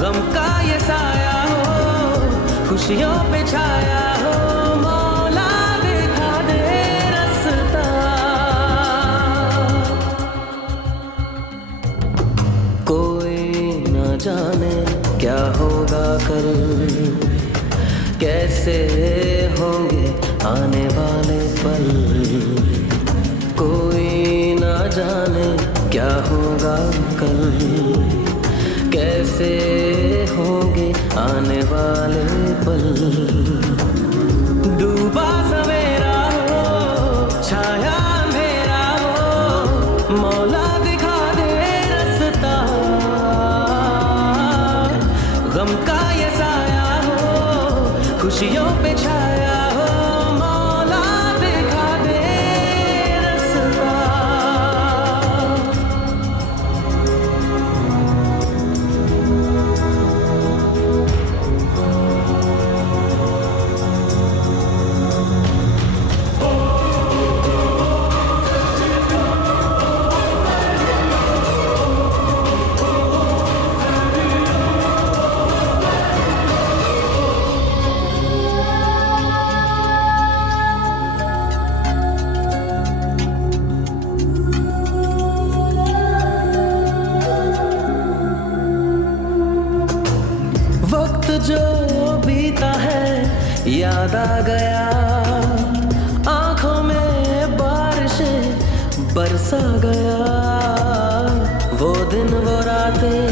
गम का ये साया हो, खुशियों पे छाया हो, मौला दिखा दे रास्ता। कोई न जाने क्या होगा कल, कैसे होंगे आने वाले पल। कोई न जाने क्या होगा कल, कैसे होंगे आने वाले पल। डूबा सवेरा हो, छाया अंधेरा हो, मौला दिखा दे रास्ता। गम का ये साया हो, खुशियों पे छाया हो, मौला दिखा दे रास्ता। वक्त जो बीता है याद आ गया, आंखों में बारिशें बरसा गया। वो दिन वो रातें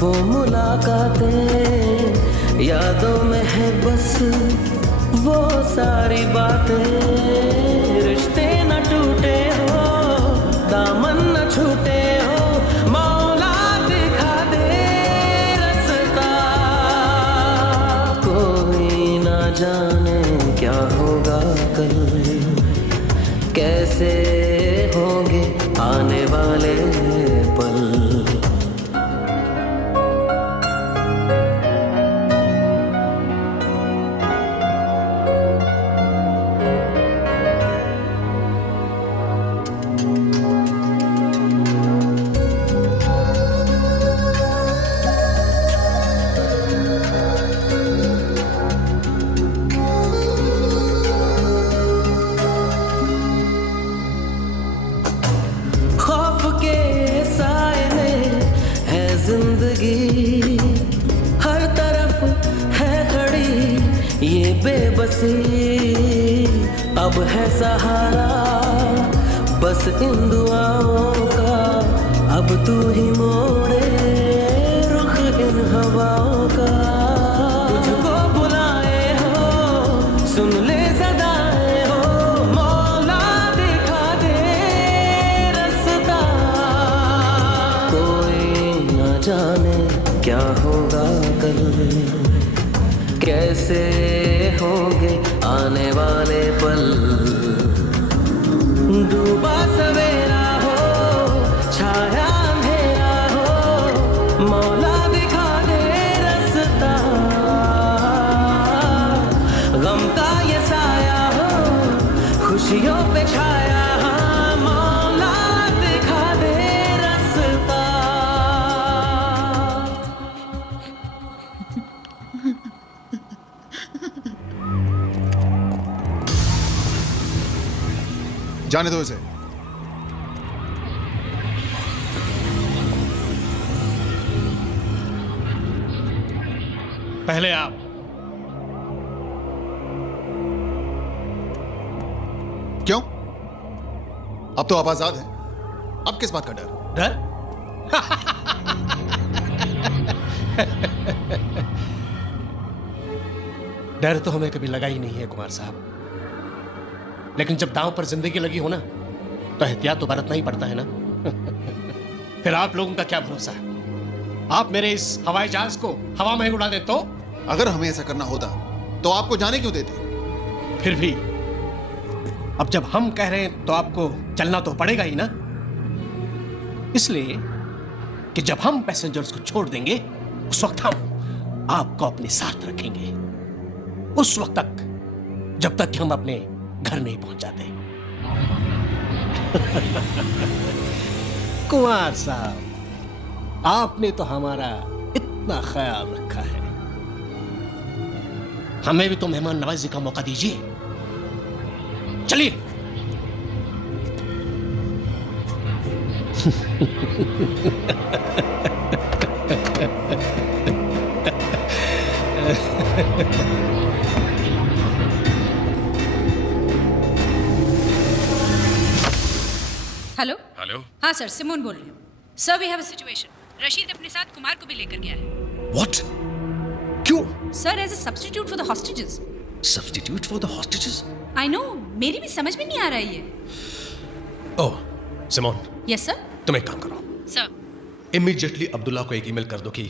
वो मुलाकातें, यादों में है बस वो सारी बातें। रिश्ते न टूटे हो, दामन न छूटे हो, मौला दिखा दे रास्ता। कोई न जाने क्या होगा कल, कैसे होंगे आने वाले पल। खौफ के साए में है जिंदगी, हर तरफ है खड़ी ये बेबसी। अब है सहारा बस इन दुआओं का, अब तू ही मोड़े रुख इन हवाओं का। तुझको बुलाए हो, सुन ले सदाएं हो, मौला दिखा दे रास्ता। कोई न जाने क्या होगा कल, कैसे होंगे आने वाले पल। डूबा सवेरा हो, छाया अंधेरा हो, मौला दिखा दे रास्ता। गम का ये साया हो, खुशियों पे छाया हो, मौला दिखा दे रास्ता। जाने दो इसे। पहले आप। क्यों? अब तो आप आजाद हैं। अब किस बात का डर? डर? डर तो हमें कभी लगा ही नहीं है कुमार साहब, लेकिन जब दांव पर जिंदगी लगी हो ना, तो एहतियात तो बरतना ही पड़ता है ना। फिर आप लोगों का क्या भरोसा है? आप मेरे इस हवाई जहाज को हवा में उड़ा दे तो? अगर हमें ऐसा करना होता तो आपको जाने क्यों देते? फिर भी अब जब हम कह रहे हैं तो आपको चलना तो पड़ेगा ही ना, इसलिए कि जब हम पैसेंजर्स को छोड़ देंगे उस वक्त हम आपको अपने साथ रखेंगे, उस वक्त तक जब तक कि हम अपने घर नहीं पहुंच जाते। कुमार साहब, आपने तो हमारा इतना ख्याल रखा है, हमें भी तो मेहमान नवाजी का मौका दीजिए। चलिए। Hello hello. हाँ सर, सिमोन बोल रही हूँ। Sir we have a situation. Rashid अपने साथ कुमार को भी लेकर गया है। What? क्यों? Sir as a substitute for the hostages. Substitute for the hostages? I know, मेरी भी समझ में नहीं आ रहा है ये। Oh Simone, yes sir. तुम एक काम करो, सर। इमीडिएटली अब्दुल्ला को एक ईमेल कर दो कि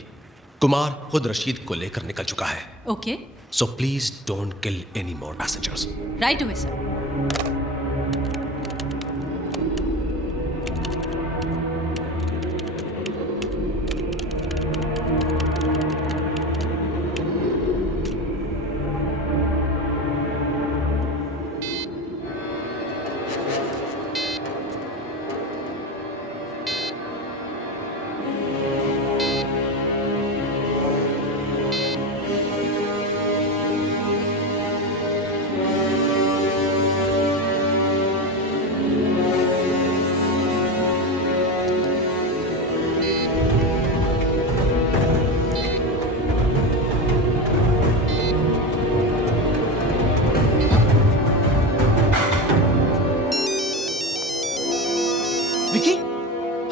कुमार खुद रशीद को लेकर निकल चुका है। Okay, so please don't kill any more passengers. Right away sir.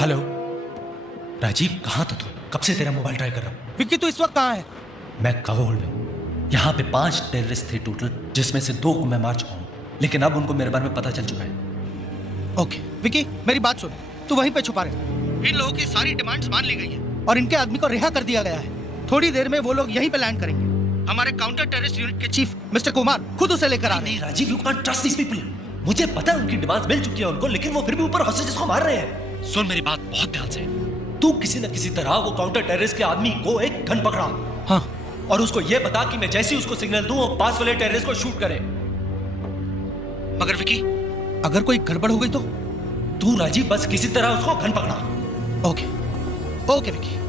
Hello Rajeev, कहाँ था तू? कब से तेरा मोबाइल ट्राई कर रहा हूँ। विक्की तू इस वक्त कहाँ है? मैं कागो होल्ड में। यहाँ पे 5 टेररिस्ट थे टोटल, जिसमें से 2 को मैं मार चुका हूँ, लेकिन अब उनको मेरे बारे में पता चल चुका है। ओके विक्की, मेरी बात सुन, तू वहीं पे छुपा रहे। इन लोगों की सारी डिमांड्स मान ली गई है और इनके आदमी को रिहा कर दिया गया है। थोड़ी देर में वो लोग यहीं पे लैंड करेंगे। हमारे काउंटर टेररिस्ट यूनिट के चीफ मिस्टर कुमार खुद उसे लेकर आ रहे हैं। Rajeev, you can't trust these people. मुझे पता है उनकी डिमांड्स मिल चुकी है उनको, लेकिन वो फिर भी ऊपर हॉस्टेजेस को मार रहे हैं। सुन मेरी बात बहुत ध्यान से, तू किसी न किसी तरह वो काउंटर टेररिस्ट के आदमी को एक गन पकड़ा। हाँ। और उसको ये बता कि मैं जैसे ही उसको सिग्नल दूं वो पास वाले टेररिस्ट को शूट करे। मगर विकी, अगर कोई गड़बड़ हो गई तो? तू राजीव बस किसी तरह उसको गन पकड़ा। Okay okay Vicky.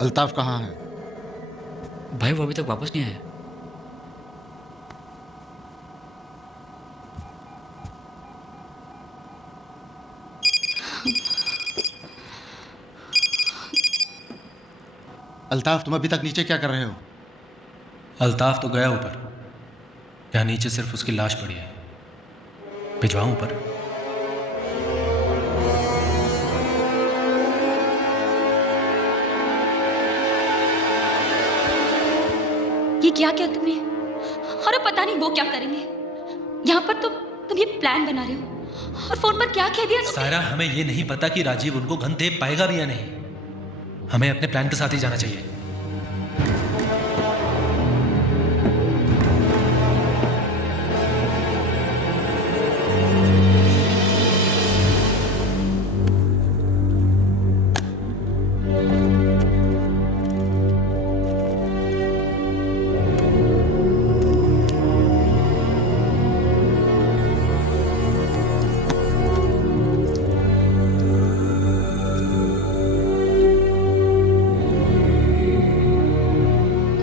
अल्ताफ कहाँ है? भाई वो अभी तक वापस नहीं आया। अल्ताफ, तुम अभी तक नीचे क्या कर रहे हो? अल्ताफ तो गया ऊपर, यहाँ नीचे सिर्फ उसकी लाश पड़ी है। भिजवाऊं ऊपर? ये क्या किया तुमने? और अब पता नहीं वो क्या करेंगे। यहाँ पर तुम ये प्लान बना रहे हो और फोन पर क्या कह दिया तुमने? सारा, हमें ये नहीं पता कि राजीव उनको गन दे पाएगा भी या नहीं। हमें अपने प्लान के साथ ही जाना चाहिए।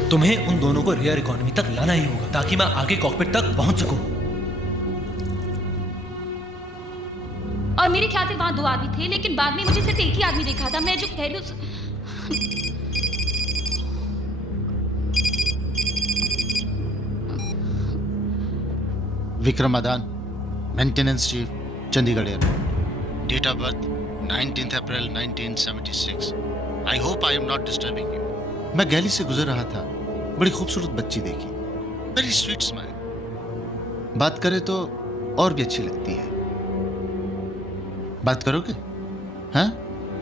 तुम्हें उन दोनों को रियर इकोनॉमी तक लाना ही होगा ताकि मैं आगे कॉकपिट तक पहुंच सकूं। और मेरे ख्याल से वहां 2 आदमी थे, लेकिन बाद में मुझे सिर्फ एक ही आदमी देखा था। मैं जो कह रही हूँ Vikram Adan, maintenance chief, Chandigarh airport. Date of birth 19 April 1976। I hope I am not disturbing you. मैं गैली से गुजर रहा था, बड़ी खूबसूरत बच्ची देखी, वेरी स्वीट स्माइल। बात करें तो और भी अच्छी लगती है। बात करोगे? हाँ,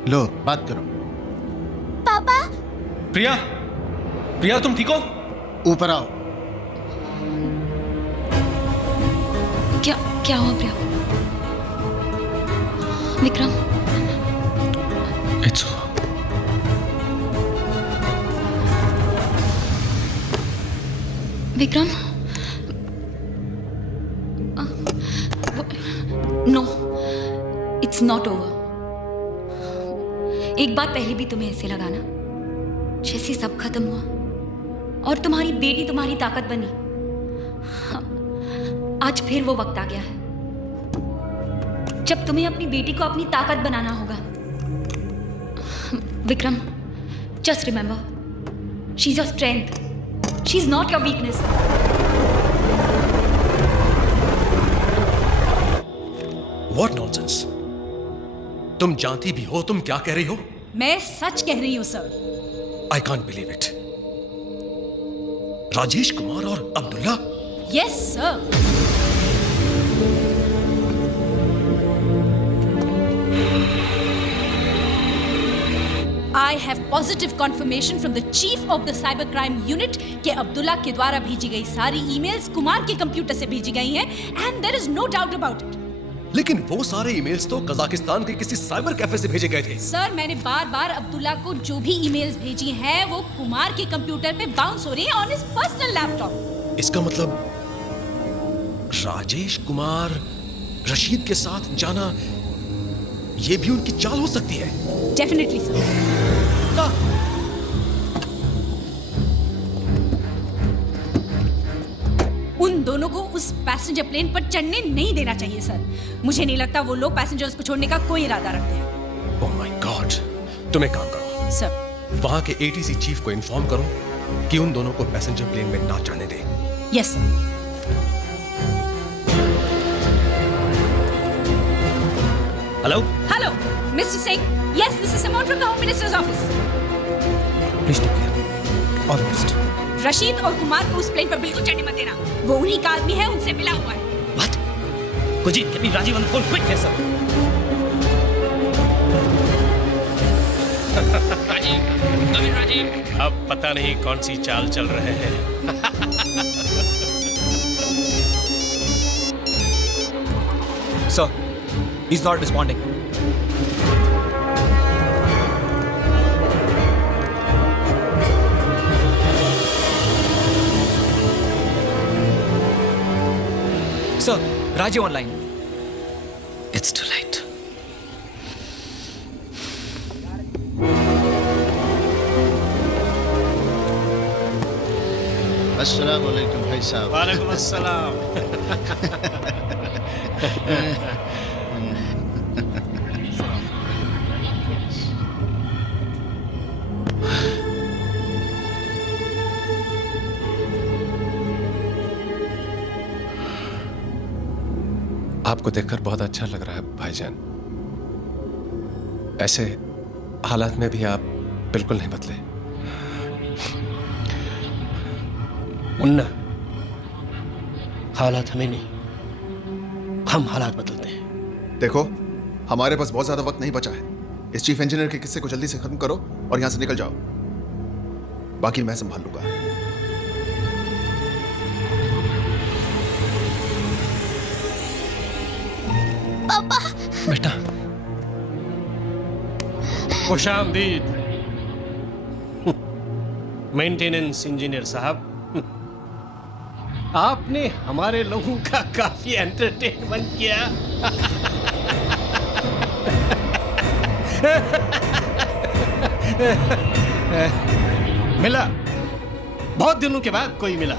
लो बात करो। पापा। प्रिया, प्रिया तुम ठीक हो? ऊपर आओ। क्या हुआ Priya? Vikram. It's Vikram. No, it's not over. एक बात पहले भी तुम्हें ऐसे लगा ना, जैसे सब खत्म हुआ और तुम्हारी बेटी तुम्हारी ताकत बनी। आज फिर वो वक्त आ गया है जब तुम्हें अपनी बेटी को अपनी ताकत बनाना होगा। Vikram, just remember, she is your strength, she is not your weakness. What nonsense? तुम जानती भी हो तुम क्या कह रही हो? मैं सच कह रही हूं sir. I can't believe it. Rajesh Kumar और Abdullah? Yes sir. I have positive confirmation from the chief of the cyber crime unit कि अब्दुल्ला के द्वारा भेजी गई सारी ईमेल्स कुमार के कंप्यूटर से भेजी गई हैं and there is no doubt about it. लेकिन वो सारे ईमेल्स तो कजाकिस्तान के किसी साइबर कैफे से भेजे गए थे। सर, मैंने बार-बार अब्दुल्ला को जो भी ईमेल्स भेजी हैं वो कुमार के कंप्यूटर पे बाउंस हो रही हैं ऑन हिज पर्सनल लैपटॉप। इसका मतलब राजेश कुमार रशीद के साथ जाना ये भी उनकी चाल हो सकती है। Definitely sir. उन दोनों को उस पैसेंजर प्लेन पर चढ़ने नहीं देना चाहिए सर। मुझे नहीं लगता वो लोग पैसेंजर्स को छोड़ने का कोई इरादा रखते हैं। Oh my God. तुम एक काम करो सर, वहां के एटीसी चीफ को इन्फॉर्म करो कि उन दोनों को पैसेंजर प्लेन में ना चढ़ने दे। Yes sir. Hello hello mister Singh, yes this is Simon from the home minister's office. Please take care, all the best. Rashid और कुमार को उस प्लेन पर बिल्कुल चढ़ने मत देना। वो उन्हीं का आदमी है, उनसे मिला हुआ है। What? Kujit, get me Rajiv on the phone quick. Yes, sir. Rajiv, नवीन राजीव। अब पता नहीं कौन सी चाल चल रहे हैं। Sir, he's not responding. Sir, Rajiv online. It's too late. अस्सलाम वालेकुम भाई साहब। वालेकुम अस्सलाम। आपको देखकर बहुत अच्छा लग रहा है भाईजान। ऐसे हालात में भी आप बिल्कुल नहीं बदले। मुन्ना, हालात हमें नहीं, हम हालात बदलते हैं। देखो, हमारे पास बहुत ज्यादा वक्त नहीं बचा है। इस चीफ इंजीनियर के किस्से को जल्दी से खत्म करो और यहां से निकल जाओ। बाकी मैं संभाल लूंगा। पापा। बेटा, खुशामदीद मेंटेनेंस इंजीनियर साहब। आपने हमारे लोगों का काफी एंटरटेनमेंट किया। मिला, बहुत दिनों के बाद कोई मिला।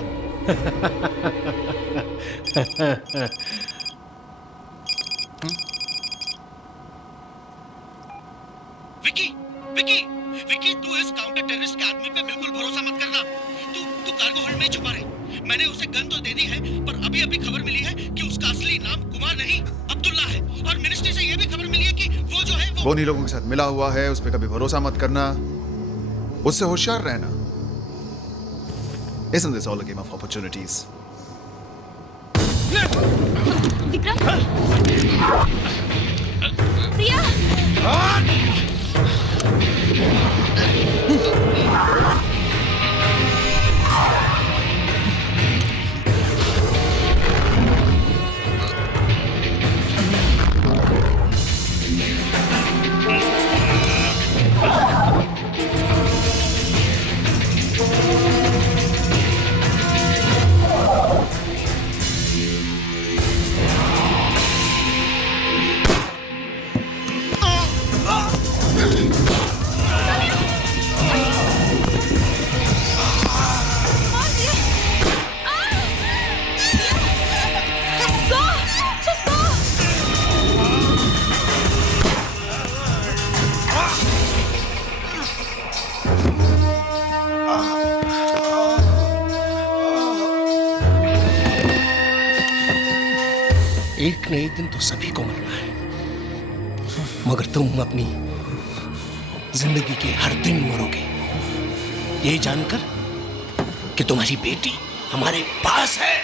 विकी, विकी, विकी, तू इस काउंटर टेररिस्ट के आदमी पे बिल्कुल भरोसा मत करना। तू कार्गो होल्ड में छुपा रहे। मैंने उसे गन तो दे दी है, पर अभी अभी खबर मिली है कि उसका असली नाम कुमार नहीं अब्दुल्ला है। और मिनिस्ट्री से यह भी खबर मिली है कि वो जो है वो उन्हीं लोगों के साथ मिला हुआ है। उस पर कभी भरोसा मत करना, उससे होशियार रहना। Isn't this all a game of opportunities? Vikram, एक न एक दिन तो सभी को मरना है, मगर तुम अपनी जिंदगी के हर दिन मरोगे ये जानकर कि तुम्हारी बेटी हमारे पास है।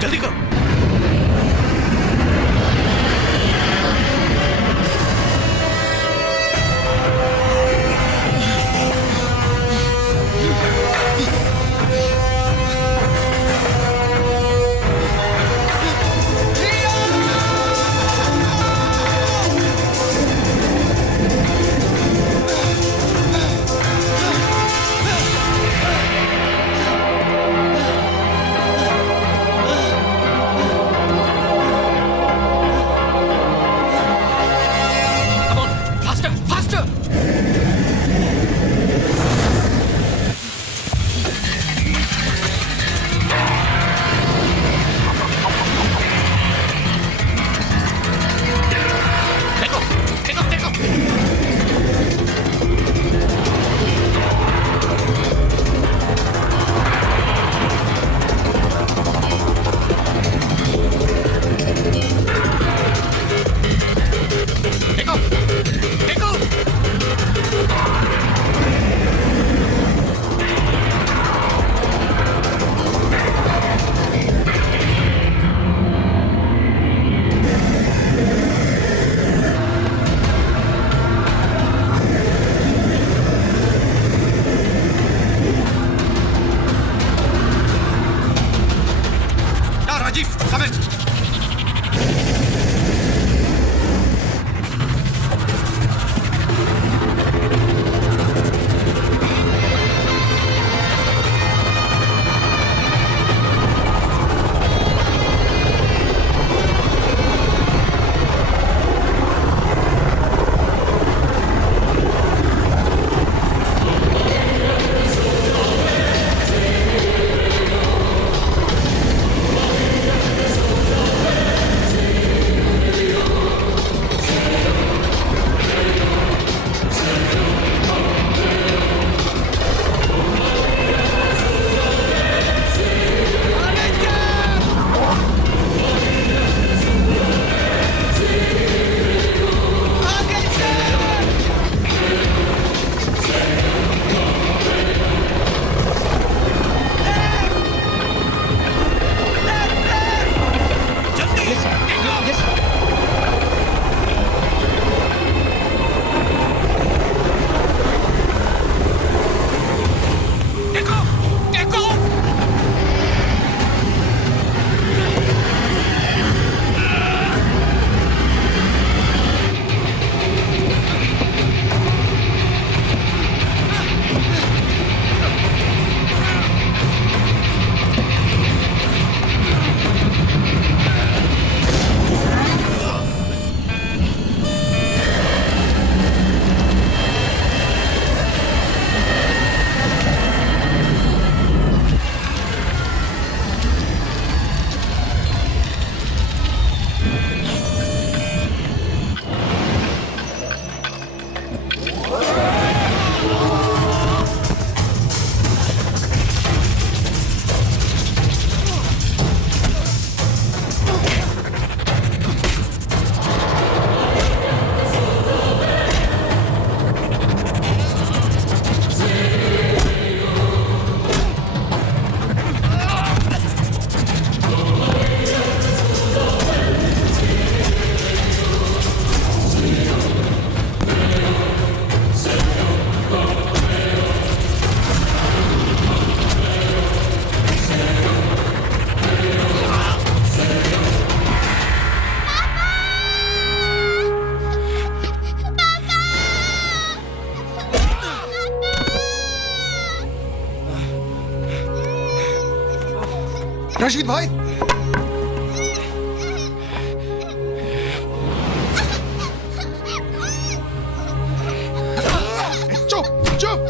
जल्दी करो। रशीद भाई, चुप चुप।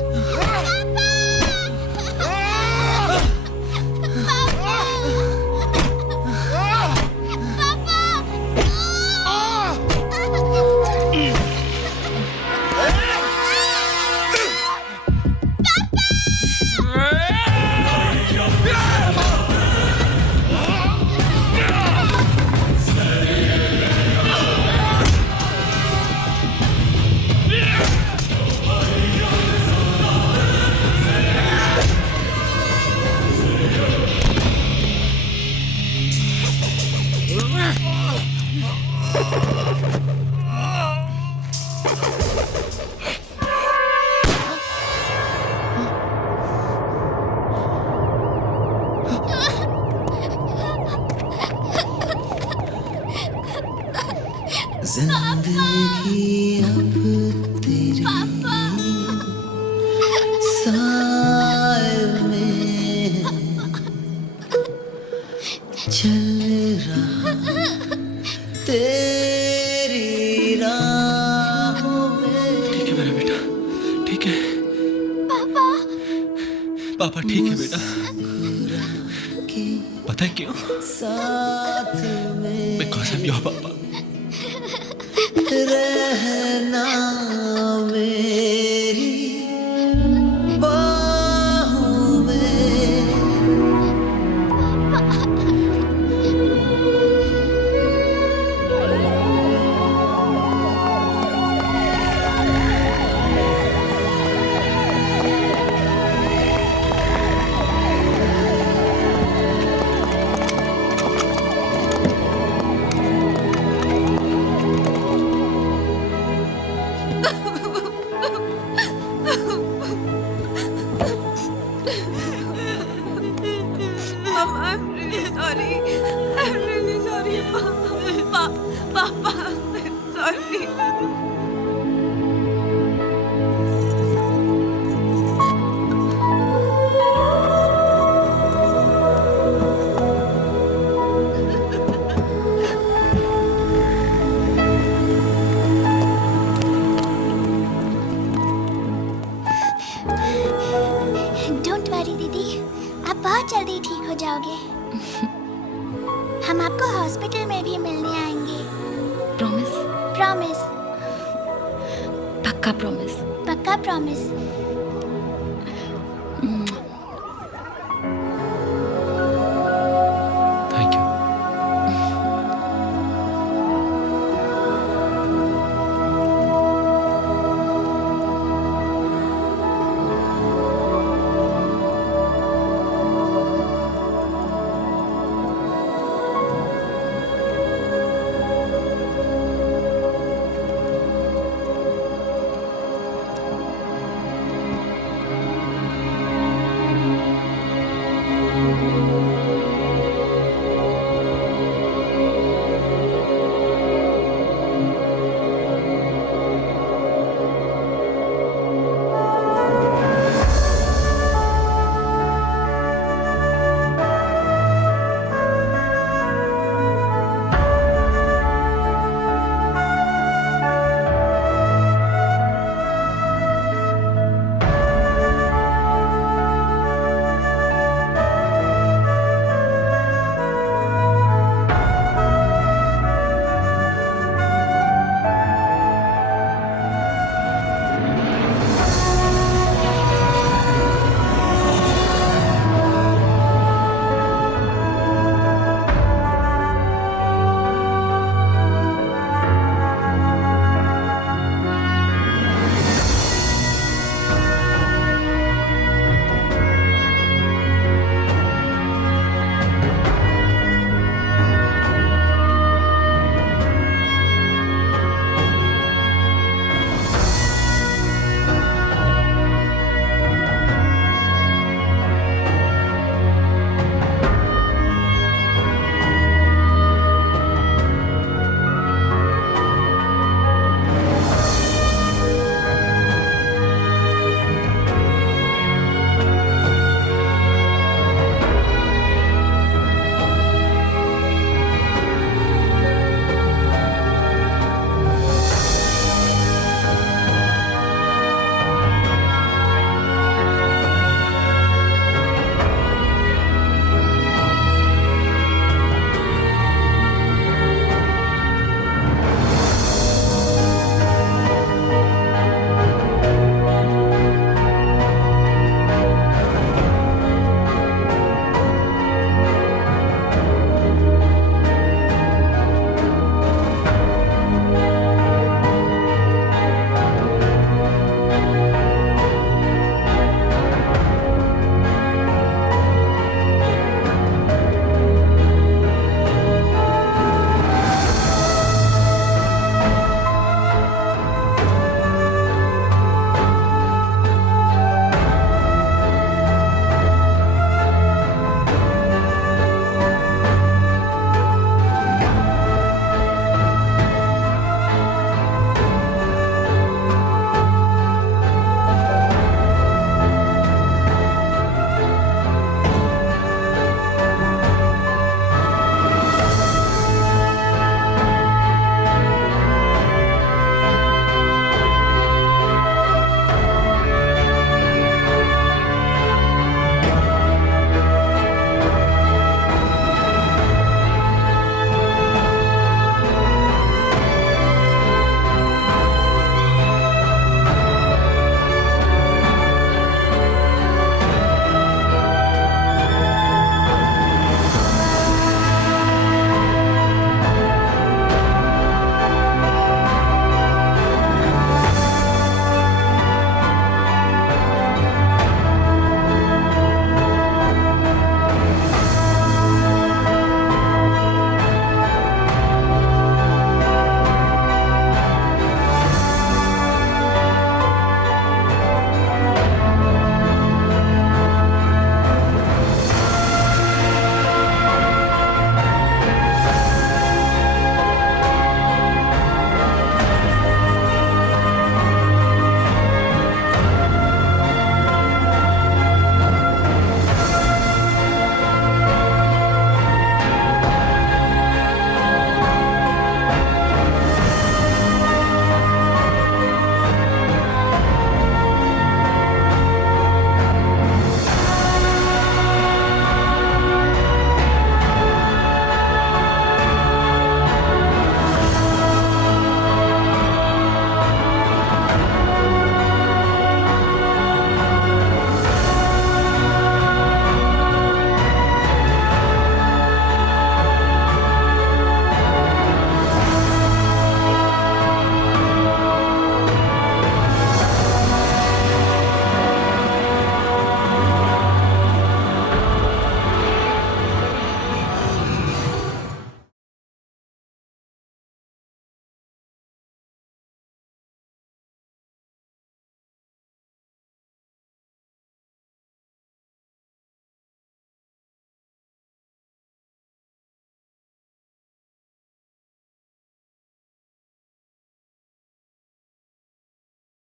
जिंदगी अब तेरे साए में चल रहा तेरी राहों में। ठीक है मेरा बेटा, ठीक है पापा। पापा ठीक है बेटा। पता है क्यों? साथ में बिकॉज़ आई एम योर पापा। रहना मेरी बाहों में। डोंट वरी दीदी, आप बहुत जल्दी ठीक हो जाओगे। हम आपको हॉस्पिटल में भी मिलने आएंगे। प्रॉमिस? प्रॉमिस। पक्का प्रॉमिस? पक्का प्रॉमिस।